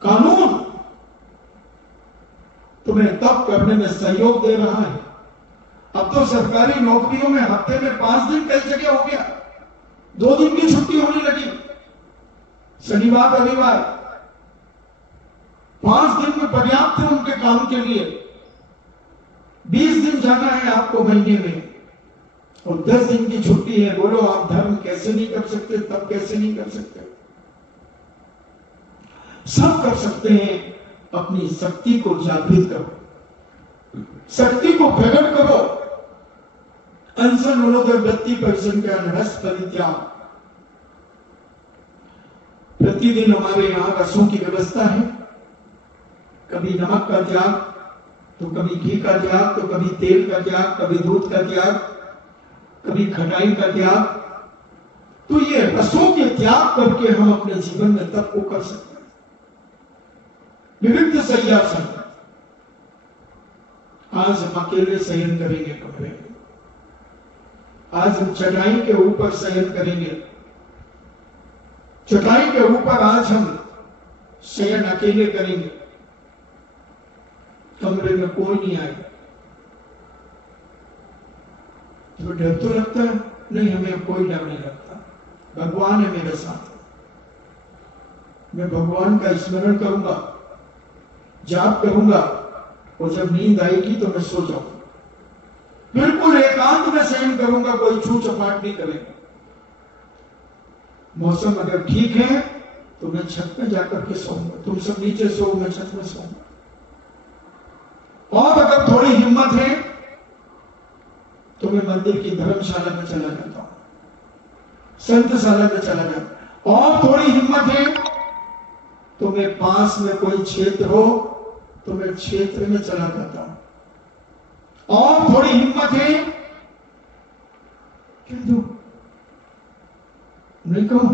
कानून तुम्हें तप करने में सहयोग दे रहा है। अब तो सरकारी नौकरियों में हफ्ते में 5 दिन कई जगह हो गया, 2 दिन की छुट्टी होने लगी, शनिवार रविवार 5 दिन में पर्याप्त है उनके काम के लिए। 20 दिन जाना है आपको महीने में और 10 दिन की छुट्टी है। बोलो आप धर्म कैसे नहीं कर सकते, तब कैसे नहीं कर सकते? सब कर सकते हैं। अपनी शक्ति को जागृत करो, शक्ति को प्रकट करो। अनशन मनोदर वृत्ति परिश्रम का रस परित्याग। प्रतिदिन हमारे यहां रसों की व्यवस्था है, कभी नमक का त्याग, तो कभी घी का त्याग, तो कभी तेल का त्याग, कभी दूध का त्याग, कभी खटाई का त्याग। तो ये रसों के त्याग करके हम अपने जीवन में तप को कर सकते हैं। विविध शय्यासन। आज हम अकेले शयन करेंगे कमरे में, आज हम चटाई के ऊपर शयन करेंगे। चटाई के ऊपर आज हम शयन अकेले करेंगे, कमरे में कोई नहीं आए। तो डर तो लगता है? नहीं, हमें कोई डर नहीं लगता। भगवान है मेरे साथ, मैं भगवान का स्मरण करूंगा, जाप करूंगा और जब नींद आएगी तो मैं सो जाऊंगा। बिल्कुल एकांत में शयन करूंगा, कोई छू चपाट नहीं करेगा। मौसम अगर ठीक है तो मैं छत पे जाकर के सोऊंगा, तुम सब नीचे सो, मैं छत में सोऊंगा। और अगर थोड़ी हिम्मत है तो मैं मंदिर की धर्मशाला में चला जाता हूं, संतशाला में चला जाता हूं। और थोड़ी हिम्मत है तो मैं पास में कोई क्षेत्र हो तो मैं क्षेत्र में चला जाता हूं। और थोड़ी हिम्मत है, कह दो, नहीं कहूं,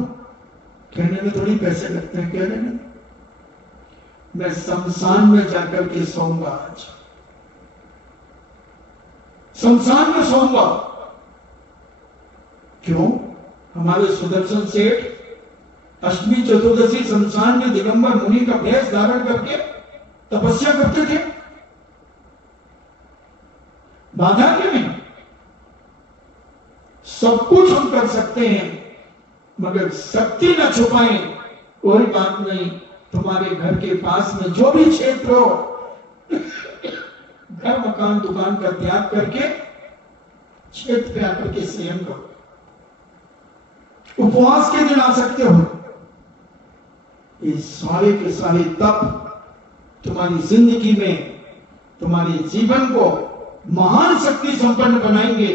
कहने में थोड़ी पैसे लगते हैं, कह रहे हैं। मैं शमशान में जाकर के सोऊंगा, आज शमशान में सोऊंगा। क्यों? हमारे सुदर्शन सेठ अष्टमी चतुर्दशी शमशान में दिगंबर मुनि का भेष धारण करके तपस्या करते थे। बाधा क्यों नहीं? सब कुछ हम कर सकते हैं, मगर शक्ति न छुपाएं। कोई बात नहीं, तुम्हारे घर के पास में जो भी क्षेत्र हो, घर मकान दुकान का त्याग करके क्षेत्र पे आकर के शयन करो। उपवास के दिन आ सकते हो। ये सारे के सारे तप तुम्हारी जिंदगी में, तुम्हारे जीवन को महान शक्ति संपन्न बनाएंगे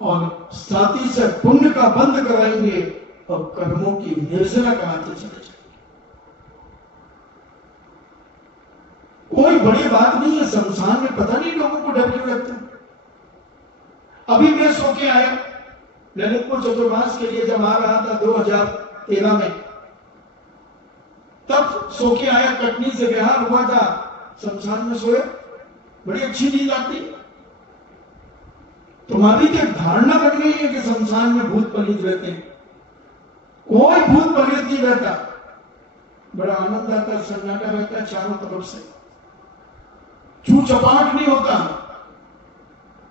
और साथ ही से पुण्य का बंध कराएंगे और कर्मों की निर्जना कराते चले जाएंगे। कोई बड़ी बात नहीं है। शमशान में पता नहीं लोगों को डर क्यों लगता है। अभी मैं सो के आया ललितपुर चतुर्मास के लिए, जब आ रहा था 2013 में, तब सो के आया, कटनी से बिहार हुआ था, शमशान में सोए, बड़ी अच्छी नींद आती। तुम्हारी क्या धारणा बन गई है कि शमशान में भूत प्रेत रहते हैं? कोई भूत प्रेत नहीं रहता। बड़ा आनंद आता, सन्नाटा रहता है चारों तरफ से, चू चपाट नहीं होता।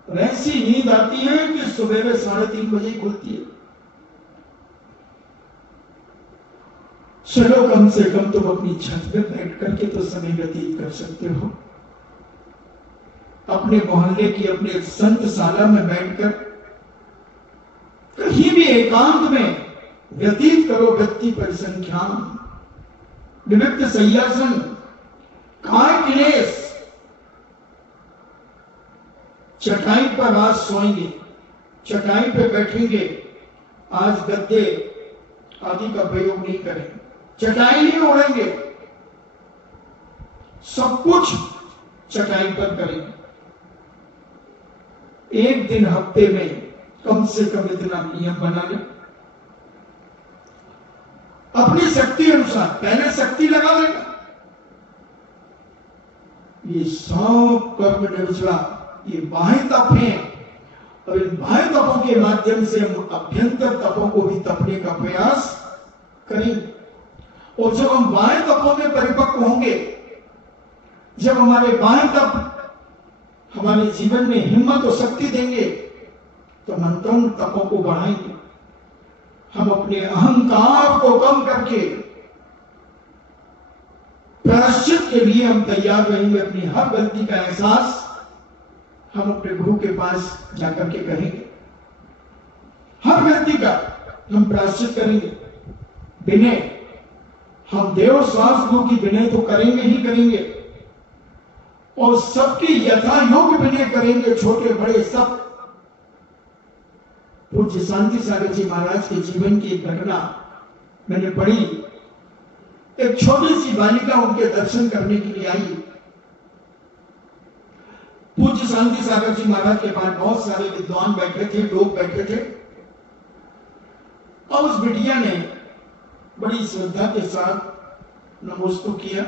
ऐसी नींद आती है कि सुबह में 3:30 बजे खुलती है। चलो, कम से कम तुम अपनी छत पे बैठ करके तो समय व्यतीत कर सकते हो। अपने मोहल्ले की, अपने संतशाला में बैठकर कहीं भी एकांत में व्यतीत करो। व्यक्ति परिसंख्यान, विविध शय्यासन, काय क्लेश। चटाई पर आज सोएंगे, चटाई पे बैठेंगे, आज गद्दे आदि का प्रयोग नहीं करेंगे, चटाई नहीं ओढ़ेंगे, सब कुछ चटाई पर करेंगे। एक दिन हफ्ते में कम से कम इतना नियम बना ले, अपनी शक्ति अनुसार पहले शक्ति लगा लेगा। ये सब कर्म निर्जला, ये बाह्य तप है, और इन बाह्य तपों के माध्यम से हम अभ्यंतर तपों को भी तपने का प्रयास करेंगे। और जब हम बाह्य तपों में परिपक्व होंगे, जब हमारे बाह्य तप हमारे जीवन में हिम्मत और शक्ति देंगे, तो हम अंतरंग तपों को बढ़ाएंगे। हम अपने अहंकार को कम करके प्रायश्चित के लिए हम तैयार रहेंगे। अपनी हर गलती का एहसास हम अपने गुरु के पास जाकर के करेंगे। हर गलती का हम प्रायश्चित करेंगे। विनय, हम देव श्वास गुरु की विनय तो करेंगे ही करेंगे, और सबकी यथा योग्य विनय करेंगे, छोटे बड़े सब। पूज्य शांति सागर जी महाराज के जीवन की एक घटना मैंने पढ़ी। एक छोटी सी बालिका उनके दर्शन करने के लिए आई। पूज्य शांति सागर जी महाराज के पास बहुत सारे विद्वान बैठे थे, लोग बैठे थे, और उस बिटिया ने बड़ी श्रद्धा के साथ नमस्कार किया।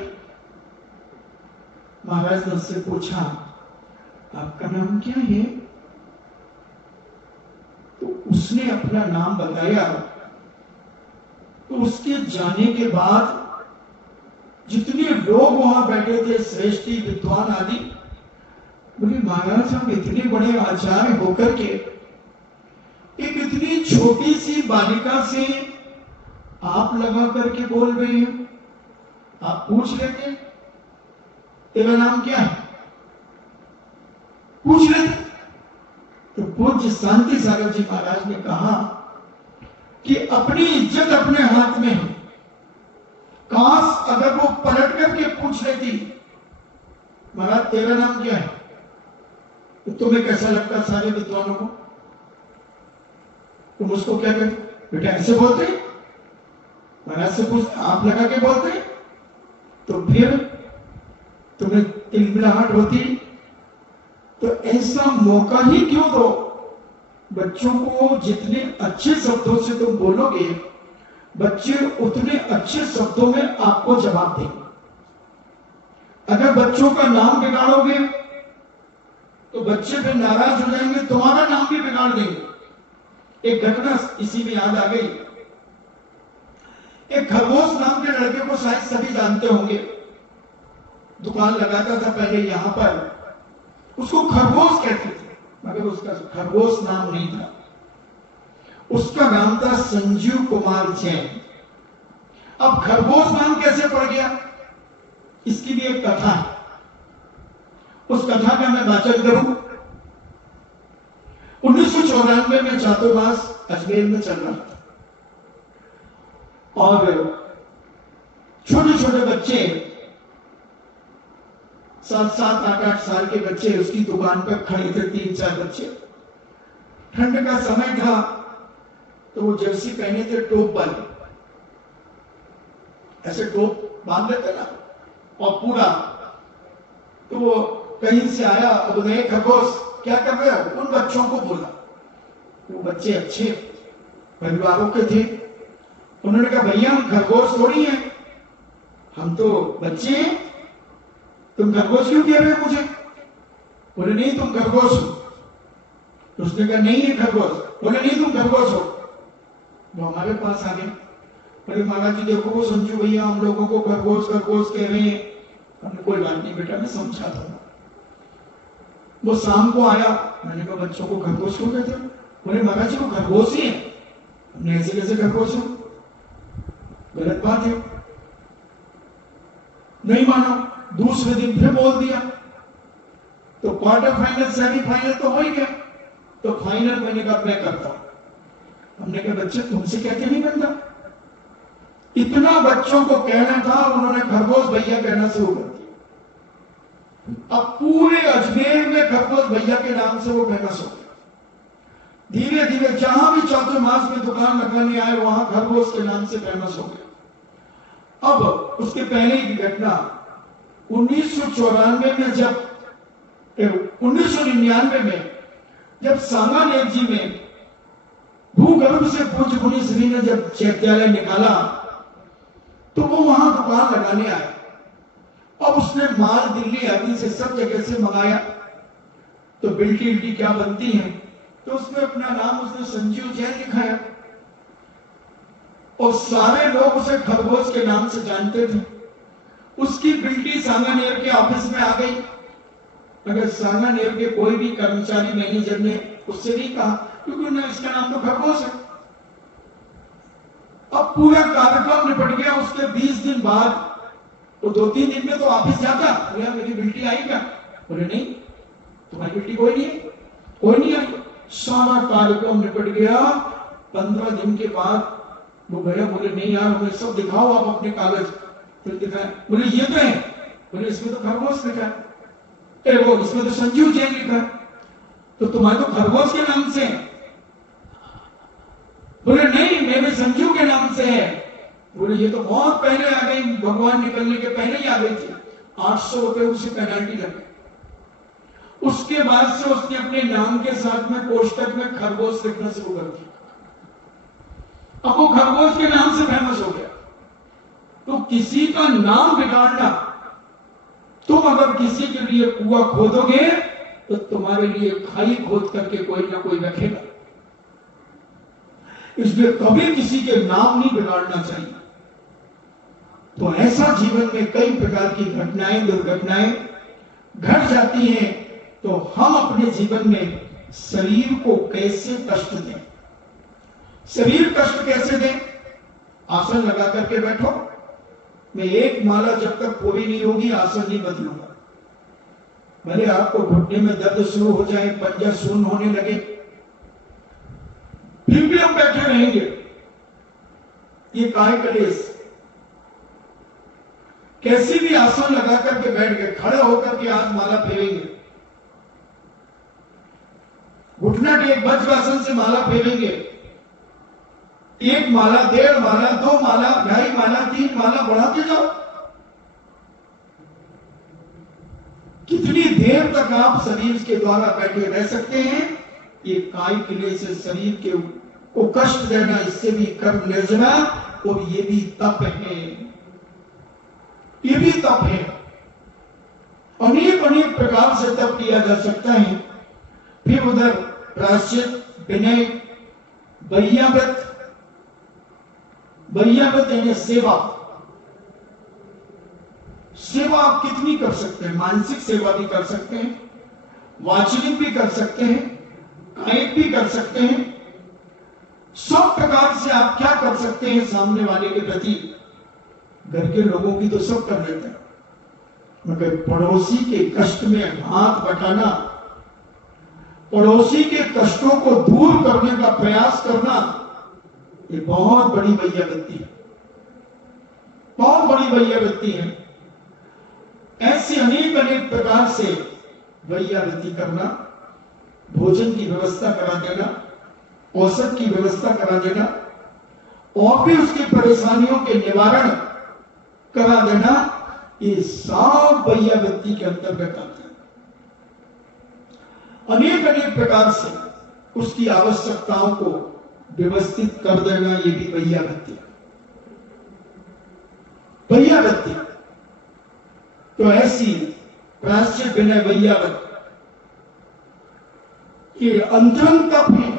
महाराज ने उससे पूछा, आपका नाम क्या है? तो उसने अपना नाम बताया। तो उसके जाने के बाद जितने लोग वहां बैठे थे, श्रेष्ठी विद्वान आदि, बोले महाराज हम इतने बड़े आचार्य होकर के एक इतनी छोटी सी बालिका से आप लगा करके बोल रहे हैं, आप पूछ लेते तेरा नाम क्या है, पूछ लेते। तो पूज्य शांति सागर जी महाराज ने कहा कि अपनी इज्जत अपने हाथ में है। काश अगर वो पलट करके पूछ लेती, महाराज तेरा नाम क्या है, तो तुम्हें कैसा लगता सारे विद्वानों को? तुम उसको क्या कहते? बेटा ऐसे बोलते, महाराज से पूछ आप लगा के बोलते, तो फिर तुम्हें तिलमिलाहट होती। तो ऐसा मौका ही क्यों दो? बच्चों को जितने अच्छे शब्दों से तुम बोलोगे, बच्चे उतने अच्छे शब्दों में आपको जवाब देंगे। अगर बच्चों का नाम बिगाड़ोगे तो बच्चे फिर नाराज हो जाएंगे, तुम्हारा नाम भी बिगाड़ देंगे। एक घटना इसी में याद आ गई। एक खरगोश नाम के लड़के को शायद सभी जानते होंगे, दुकान लगाता था पहले यहां पर। उसको खरगोश कहते थे, मगर उसका खरगोश नाम नहीं था, उसका नाम था संजीव कुमार जैन। अब खरगोश नाम कैसे पड़ गया, इसकी भी एक कथा है। उस कथा का मैं वाचन करूं। 1994 में चातुर्मास अजमेर में चल रहा था, और छोटे छोटे बच्चे, 7, 8 साल के बच्चे उसकी दुकान पर खड़े थे, 3-4 बच्चे। ठंड का समय था, तो वो जर्सी पहने थे टोप वाली, ऐसे टोप बांध लेते ना, और पूरा। तो वो कहीं से आया, अब नए खरगोश क्या कर रहे हो, उन बच्चों को बोला। वो बच्चे अच्छे परिवारों के थे, उन्होंने कहा भैया हम खरगोश थोड़ी हैं, हम तो बच्चे हैं, तुम खरगोश क्यों कह रहे हो मुझे? बोले नहीं तुम खरगोश हो। तो उसने कहा नहीं है खरगोश। बोले नहीं तुम खरगोश हो। वो हमारे पास आ गए, बोले महाराज जी देखो वो संजू भैया हम लोगों को खरगोश खरगोश कह रहे हैं। हमने कोई बात नहीं बेटा, मैं समझा था। वो शाम को आया, मैंने कहा बच्चों को खरगोश क्यों कहते हो? बोले महाराज जी वो खरगोश ही है। हमने ऐसे कैसे खरगोश हो, गलत बात है। नहीं माना, दूसरे दिन फिर बोल दिया। तो क्वार्टर फाइनल सेमीफाइनल तो हो ही गया, तो फाइनल मैंने कहा मैं करता हूं। हमने कहा बच्चे तुमसे कहते नहीं बनता। इतना बच्चों को कहना था, उन्होंने खरगोश भैया कहना शुरू कर दिया। अब पूरे अजमेर में खरगोश भैया के नाम से वो फेमस हो गया। धीरे धीरे जहां भी चातुर्मास में दुकान लगाने आए, वहां खरगोश के नाम से फेमस हो गया। अब उसके पहले की घटना 1994 में, जब 1999 में जब सांगानेर जी में भूगर्भ से पूज्य मुनि श्री ने जब चैत्यालय निकाला तो वो वहां दुकान लगाने आए। अब उसने माल दिल्ली आदि से सब जगह से मंगाया, तो बिल्टी उल्टी क्या बनती है, तो उसमें अपना नाम उसने संजीव जैन लिखाया और सारे लोग उसे खरगोश के नाम से जानते थे। उसकी बिल्टी सांगानेर के ऑफिस में आ गई। अगर सांगानेर के कोई भी कर्मचारी मैनेजर ने उससे नहीं कहा, क्योंकि उन्हें इसका नाम तो खरगोश है। अब पूरा कार्यक्रम निपट गया। उसके 20 दिन बाद वो 2-3 दिन में तो ऑफिस जाता, बोला मेरी बिल्टी आई क्या? बोले नहीं, तुम्हारी बिल्टी कोई नहीं है, कोई नहीं आई। सारा कार्यक्रम निपट गया। 15 दिन के बाद वो गया, बोले नहीं यार हमें सब दिखाओ आप अपने कागज। फिर दिखाया, बोले ये तो है, बोले इसमें तो खरगोश लिखा है, वो इसमें तो संजीव जैन लिखा है, तो तुम्हारे तो खरगोश के नाम से है। बोले नहीं मेरे संजीव के नाम से है। बोले ये तो बहुत पहले आ गई, भगवान निकलने के पहले ही आ गई थी। 800 रुपए उसे पेनल्टी लगी। उसके बाद से उसने अपने नाम के साथ में कोष्टक में खरगोश लिखना शुरू कर दिया। अब वो खरगोश के नाम से फेमस हो गया। तो किसी का नाम बिगाड़ना, तुम अगर किसी के लिए कुआं खोदोगे तो तुम्हारे लिए खाई खोद करके कोई ना कोई रखेगा। इसलिए कभी किसी के नाम नहीं बिगाड़ना चाहिए। तो ऐसा जीवन में कई प्रकार की घटनाएं दुर्घटनाएं घट जाती हैं। तो हम अपने जीवन में शरीर को कैसे कष्ट दें, शरीर कष्ट कैसे दें? आसन लगा करके बैठो। मैं एक माला जब तक पूरी नहीं होगी आसन नहीं बदलूंगा। भले आपको घुटने में दर्द शुरू हो जाए, पंजा शून्य होने लगे, फिर भी हम बैठे रहेंगे। ये काय कलेश। कैसी भी आसन लगा करके बैठ गए, खड़े होकर के आज माला फेरेंगे, घुटना टेक वज्रासन से माला फेरेंगे। 1 माला, 1.5 माला, 2 माला, 2.5 माला, 3 माला बढ़ाते जाओ। कितनी देर तक आप शरीर के द्वारा बैठे रह सकते हैं? ये काय क्लेश से शरीर के को कष्ट देना, इससे भी कर्म निर्जना, और ये भी तप है, ये भी तप है। अनेक अनेक प्रकार से तप किया जा सकता है। फिर उधर प्रायश्चित, विनय, वैयाव्रत। वैयाव्रत यानी सेवा। सेवा आप कितनी कर सकते हैं? मानसिक सेवा भी कर सकते हैं, वाचनिक भी कर सकते हैं, कायिक भी कर सकते हैं। सब प्रकार से आप क्या कर सकते हैं सामने वाले के प्रति? घर के लोगों की तो सब कर लेते हैं, मगर पड़ोसी के कष्ट में हाथ बटाना, पड़ोसी के कष्टों को दूर करने का प्रयास करना, ये बहुत बड़ी वैयावृत्ति है, बहुत बड़ी वैयावृत्ति है। ऐसे अनेक अनेक प्रकार से वैयावृत्ति करना, भोजन की व्यवस्था करा देना, औसत की व्यवस्था करा देना, और भी उसकी परेशानियों के निवारण करा देना, ये सब वैयावृत्ति के अंतर्गत आते हैं। अनेक अनेक प्रकार से उसकी आवश्यकताओं को व्यवस्थित कर देना, ये भी वैयावृत्ति है। वैयावृत्ति तो ऐसी प्रायश्चित, विनय, वैयावृत्ति ये अंतरंग तप है,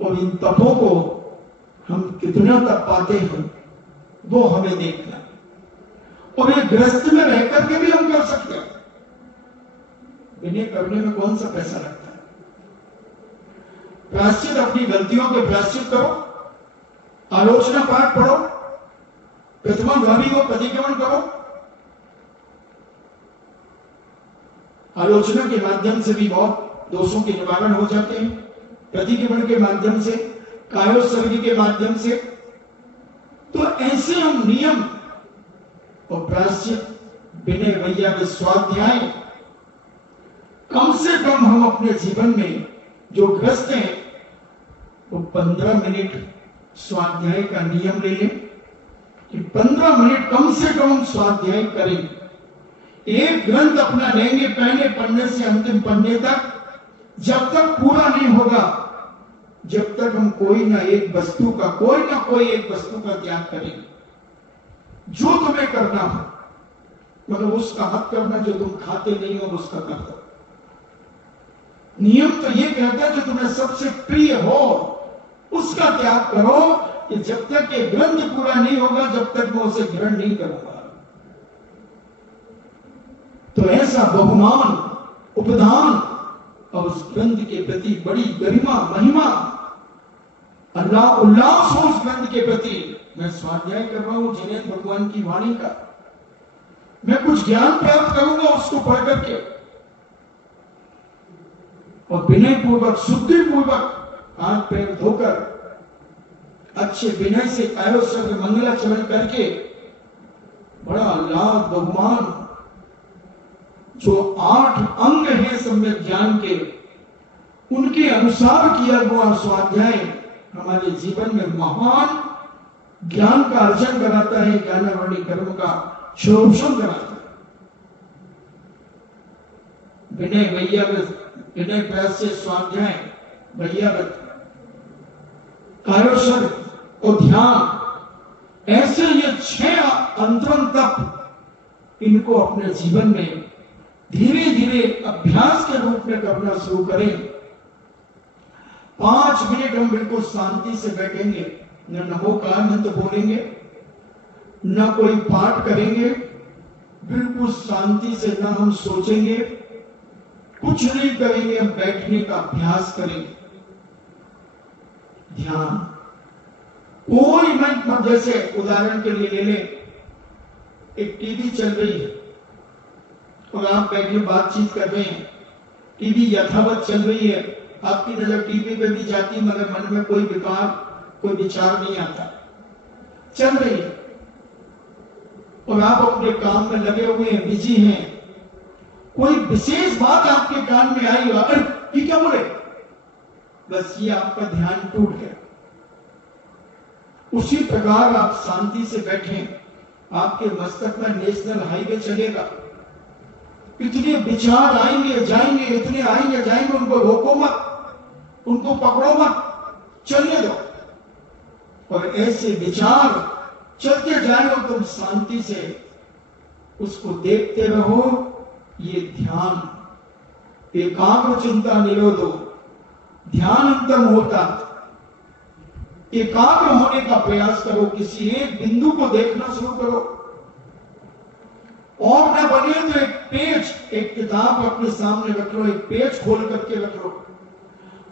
और इन तपों को हम कितना तप पाते हैं वो हमें देखना है। और ये गृहस्थ में रह करके भी हम कर सकते हैं। विनय करने में कौन सा पैसा लगता है? प्रायश्चित, अपनी गलतियों के प्रायश्चित करो, आलोचना पाठ पढ़ो, प्रथमा भावी को प्रतिक्रमण करो। आलोचना के माध्यम से भी बहुत दोषों के निवारण हो जाते हैं, प्रतिक्रमण के माध्यम से, कायोत्सर्गी के माध्यम से। तो ऐसे हम नियम और प्रायश्चित, विनय, वैयाव्रत, स्वाध्याय कम से कम हम अपने जीवन में जो ग्रस्त हैं वो 15 मिनट स्वाध्याय का नियम ले लें कि 15 मिनट कम से कम स्वाध्याय करें। एक ग्रंथ अपना लेंगे, पहले पन्ने से अंतिम पन्ने तक, जब तक पूरा नहीं होगा जब तक हम कोई ना एक वस्तु का त्याग करेंगे, जो तुम्हें करना हो, मतलब उसका हक करना, जो तुम खाते नहीं हो उसका कर दो। नियम तो ये कहता है जो तुम्हें सबसे प्रिय हो उसका त्याग करो, कि जब तक ये ग्रंथ पूरा नहीं होगा जब तक मैं उसे ग्रहण नहीं करूंगा। तो ऐसा बहुमान, उपदान और उस ग्रंथ के प्रति बड़ी गरिमा, महिमा, अल्लाह उल्लास हो उस ग्रंथ के प्रति। मैं स्वाध्याय कर रहा हूं जिनेन्द्र भगवान की वाणी का, मैं कुछ ज्ञान प्राप्त करूंगा उसको पढ़ करके, और विनय पूर्वक, शुद्धि पूर्वक हाथ पैर धोकर अच्छे विनय से कायोत्सर्ग मंगलाचरण करके बड़ा लाभ बहुमान, जो 8 अंग हैं सम्यक ज्ञान के, उनके अनुसार किया हुआ स्वाध्याय हमारे जीवन में महान ज्ञान का अर्जन कराता है, ज्ञानावरणी कर्म का शोषण कराता है। विनय वैयावृत, विनय प्रास्य स्वाध्याय, वैयावृत, कायोत्सर्ग और ध्यान, ऐसे ये 6 अंतरंग तप, इनको अपने जीवन में धीरे धीरे अभ्यास के रूप में करना शुरू करें। 5 मिनट हम बिल्कुल शांति से बैठेंगे, न नमोकार मंत्र बोलेंगे, न कोई पाठ करेंगे, बिल्कुल शांति से, न हम सोचेंगे, कुछ नहीं करेंगे, हम बैठने का अभ्यास करेंगे। ध्यान कोई मन, जैसे उदाहरण के लिए ले लें, एक टीवी चल रही है और आप बैठे बातचीत कर रहे हैं, टीवी यथावत चल रही है, आपकी नजर टीवी पे भी जाती मगर मन में कोई विकार, कोई विचार नहीं आता, चल रही है और आप अपने काम में लगे हुए हैं, बिजी हैं, कोई विशेष बात आपके कान में आई, अरे ये क्या बोले, बस ये आपका ध्यान टूट गया। उसी प्रकार आप शांति से बैठें, आपके मस्तक में नेशनल हाईवे चलेगा, इतने विचार आएंगे जाएंगे, इतने आएंगे जाएंगे, उनको रोको मत, उनको पकड़ो मत, चलने दो। और ऐसे विचार चलते जाएंगे, तुम शांति से उसको देखते रहो। ये ध्यान, एकाग्र चिंता निरोधो, ध्यान अंतम होता। एकाग्र होने का प्रयास करो, किसी एक बिंदु को देखना शुरू करो, और न बने तो एक पेज, एक किताब अपने सामने रख लो, एक पेज खोल करके रख लो।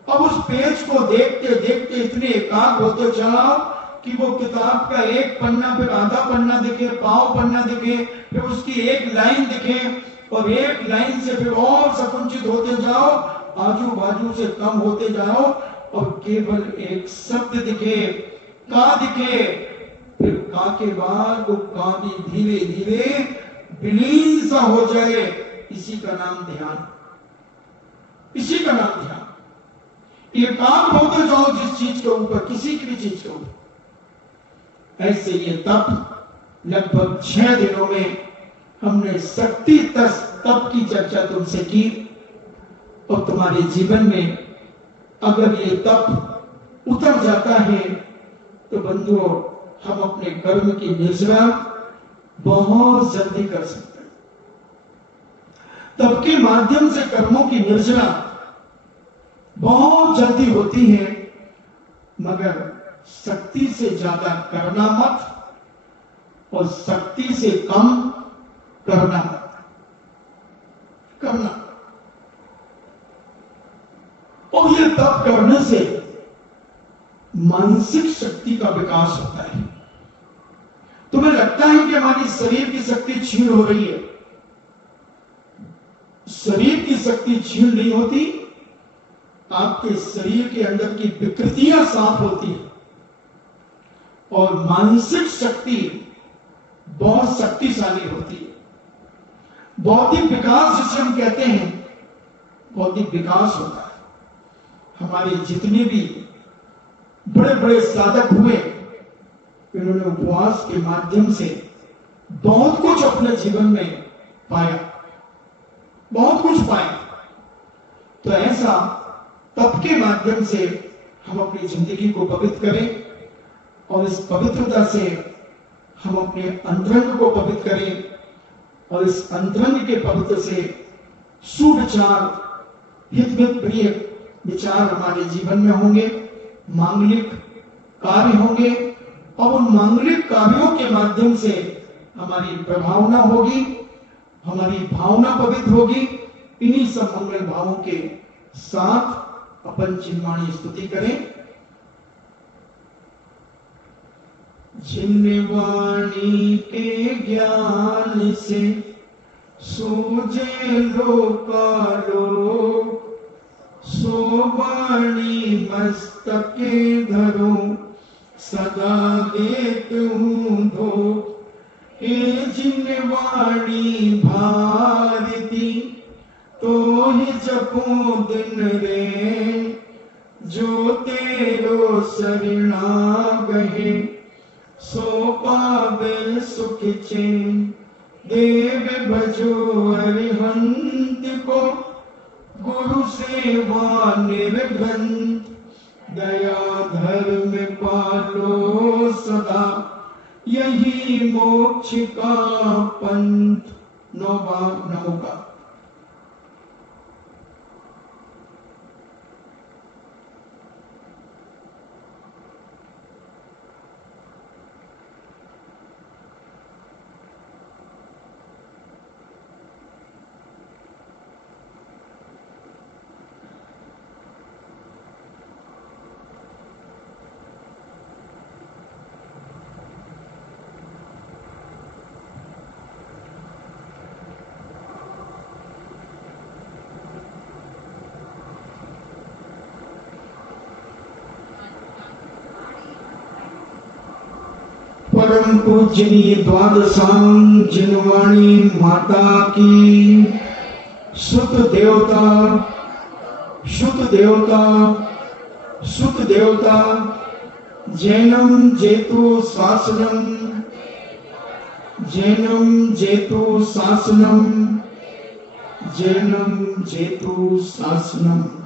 अब उस पेज को देखते देखते इतने एकाग्र होते जाओ कि वो किताब का एक पन्ना, फिर आधा पन्ना दिखे, पाव पन्ना दिखे, फिर उसकी एक लाइन दिखे, और एक लाइन से फिर और संकुचित होते जाओ, आजू बाजू से कम होते जाओ, और केवल एक शब्द दिखे, का दिखे, फिर का के बाद वो का भी धीरे धीरे विलीन सा हो जाए। इसी का नाम ध्यान, इसी का नाम ध्यान। एकाग्र होते जाओ जिस चीज के ऊपर, किसी की भी चीज के ऊपर। ऐसे ये तप लगभग 6 दिनों में हमने शक्ति तप की चर्चा तुमसे की, और तुम्हारे जीवन में अगर ये तप उतर जाता है तो बंधुओं, हम अपने कर्म की निर्जरा बहुत जल्दी कर सकते हैं। तप के माध्यम से कर्मों की निर्जरा बहुत जल्दी होती है, मगर शक्ति से ज्यादा करना मत, और शक्ति से कम करना मत, करना। और ये तप करने से मानसिक शक्ति का विकास होता है। तुम्हें लगता है कि हमारी शरीर की शक्ति क्षीण हो रही है, शरीर की शक्ति क्षीण नहीं होती, आपके शरीर के अंदर की विकृतियां साफ होती है, और मानसिक शक्ति बहुत शक्तिशाली होती है। बौद्धिक विकास जिसे हम कहते हैं, बौद्धिक विकास होता है। हमारे जितने भी बड़े बड़े साधक हुए, उन्होंने उपवास के माध्यम से बहुत कुछ अपने जीवन में पाया, बहुत कुछ पाया। तो ऐसा तप के माध्यम से हम अपनी जिंदगी को पवित्र करें और इस पवित्रता से हम अपने अंतरंग को पवित्र करें और इस अंतरंग के पवित्र से सुविचार, हित प्रिय विचार हमारे जीवन में होंगे, मांगलिक कार्य होंगे और उन मांगलिक कार्यों के माध्यम से हमारी प्रभावना होगी, हमारी भावना पवित्र होगी। इन्हीं सब मंगल भावों के साथ अपन चिन्माणी स्तुति करें। जिन वाणी के ज्ञान से सूझे लोकालोक, सो वाणी मस्तके धरो सदा देत हूँ धो। ए जिन वाणी भारती तो ही जपो दिन रे, जो तेरो शरणा गहे सो पावे सुख चैन। देव भजो अरिहंत को गुरु सेवा निर्घंत, दया धर्म पालो सदा यही मोक्ष का पंथ। नौवा नमो का परम पूजनीय द्वादशांग जिनवाणी माता की सुत देवता, सुत देवता, सुत देवता, जैनम जेतु शासनम, जैनम जेतु शासनम, जैनम जेतु शासनम।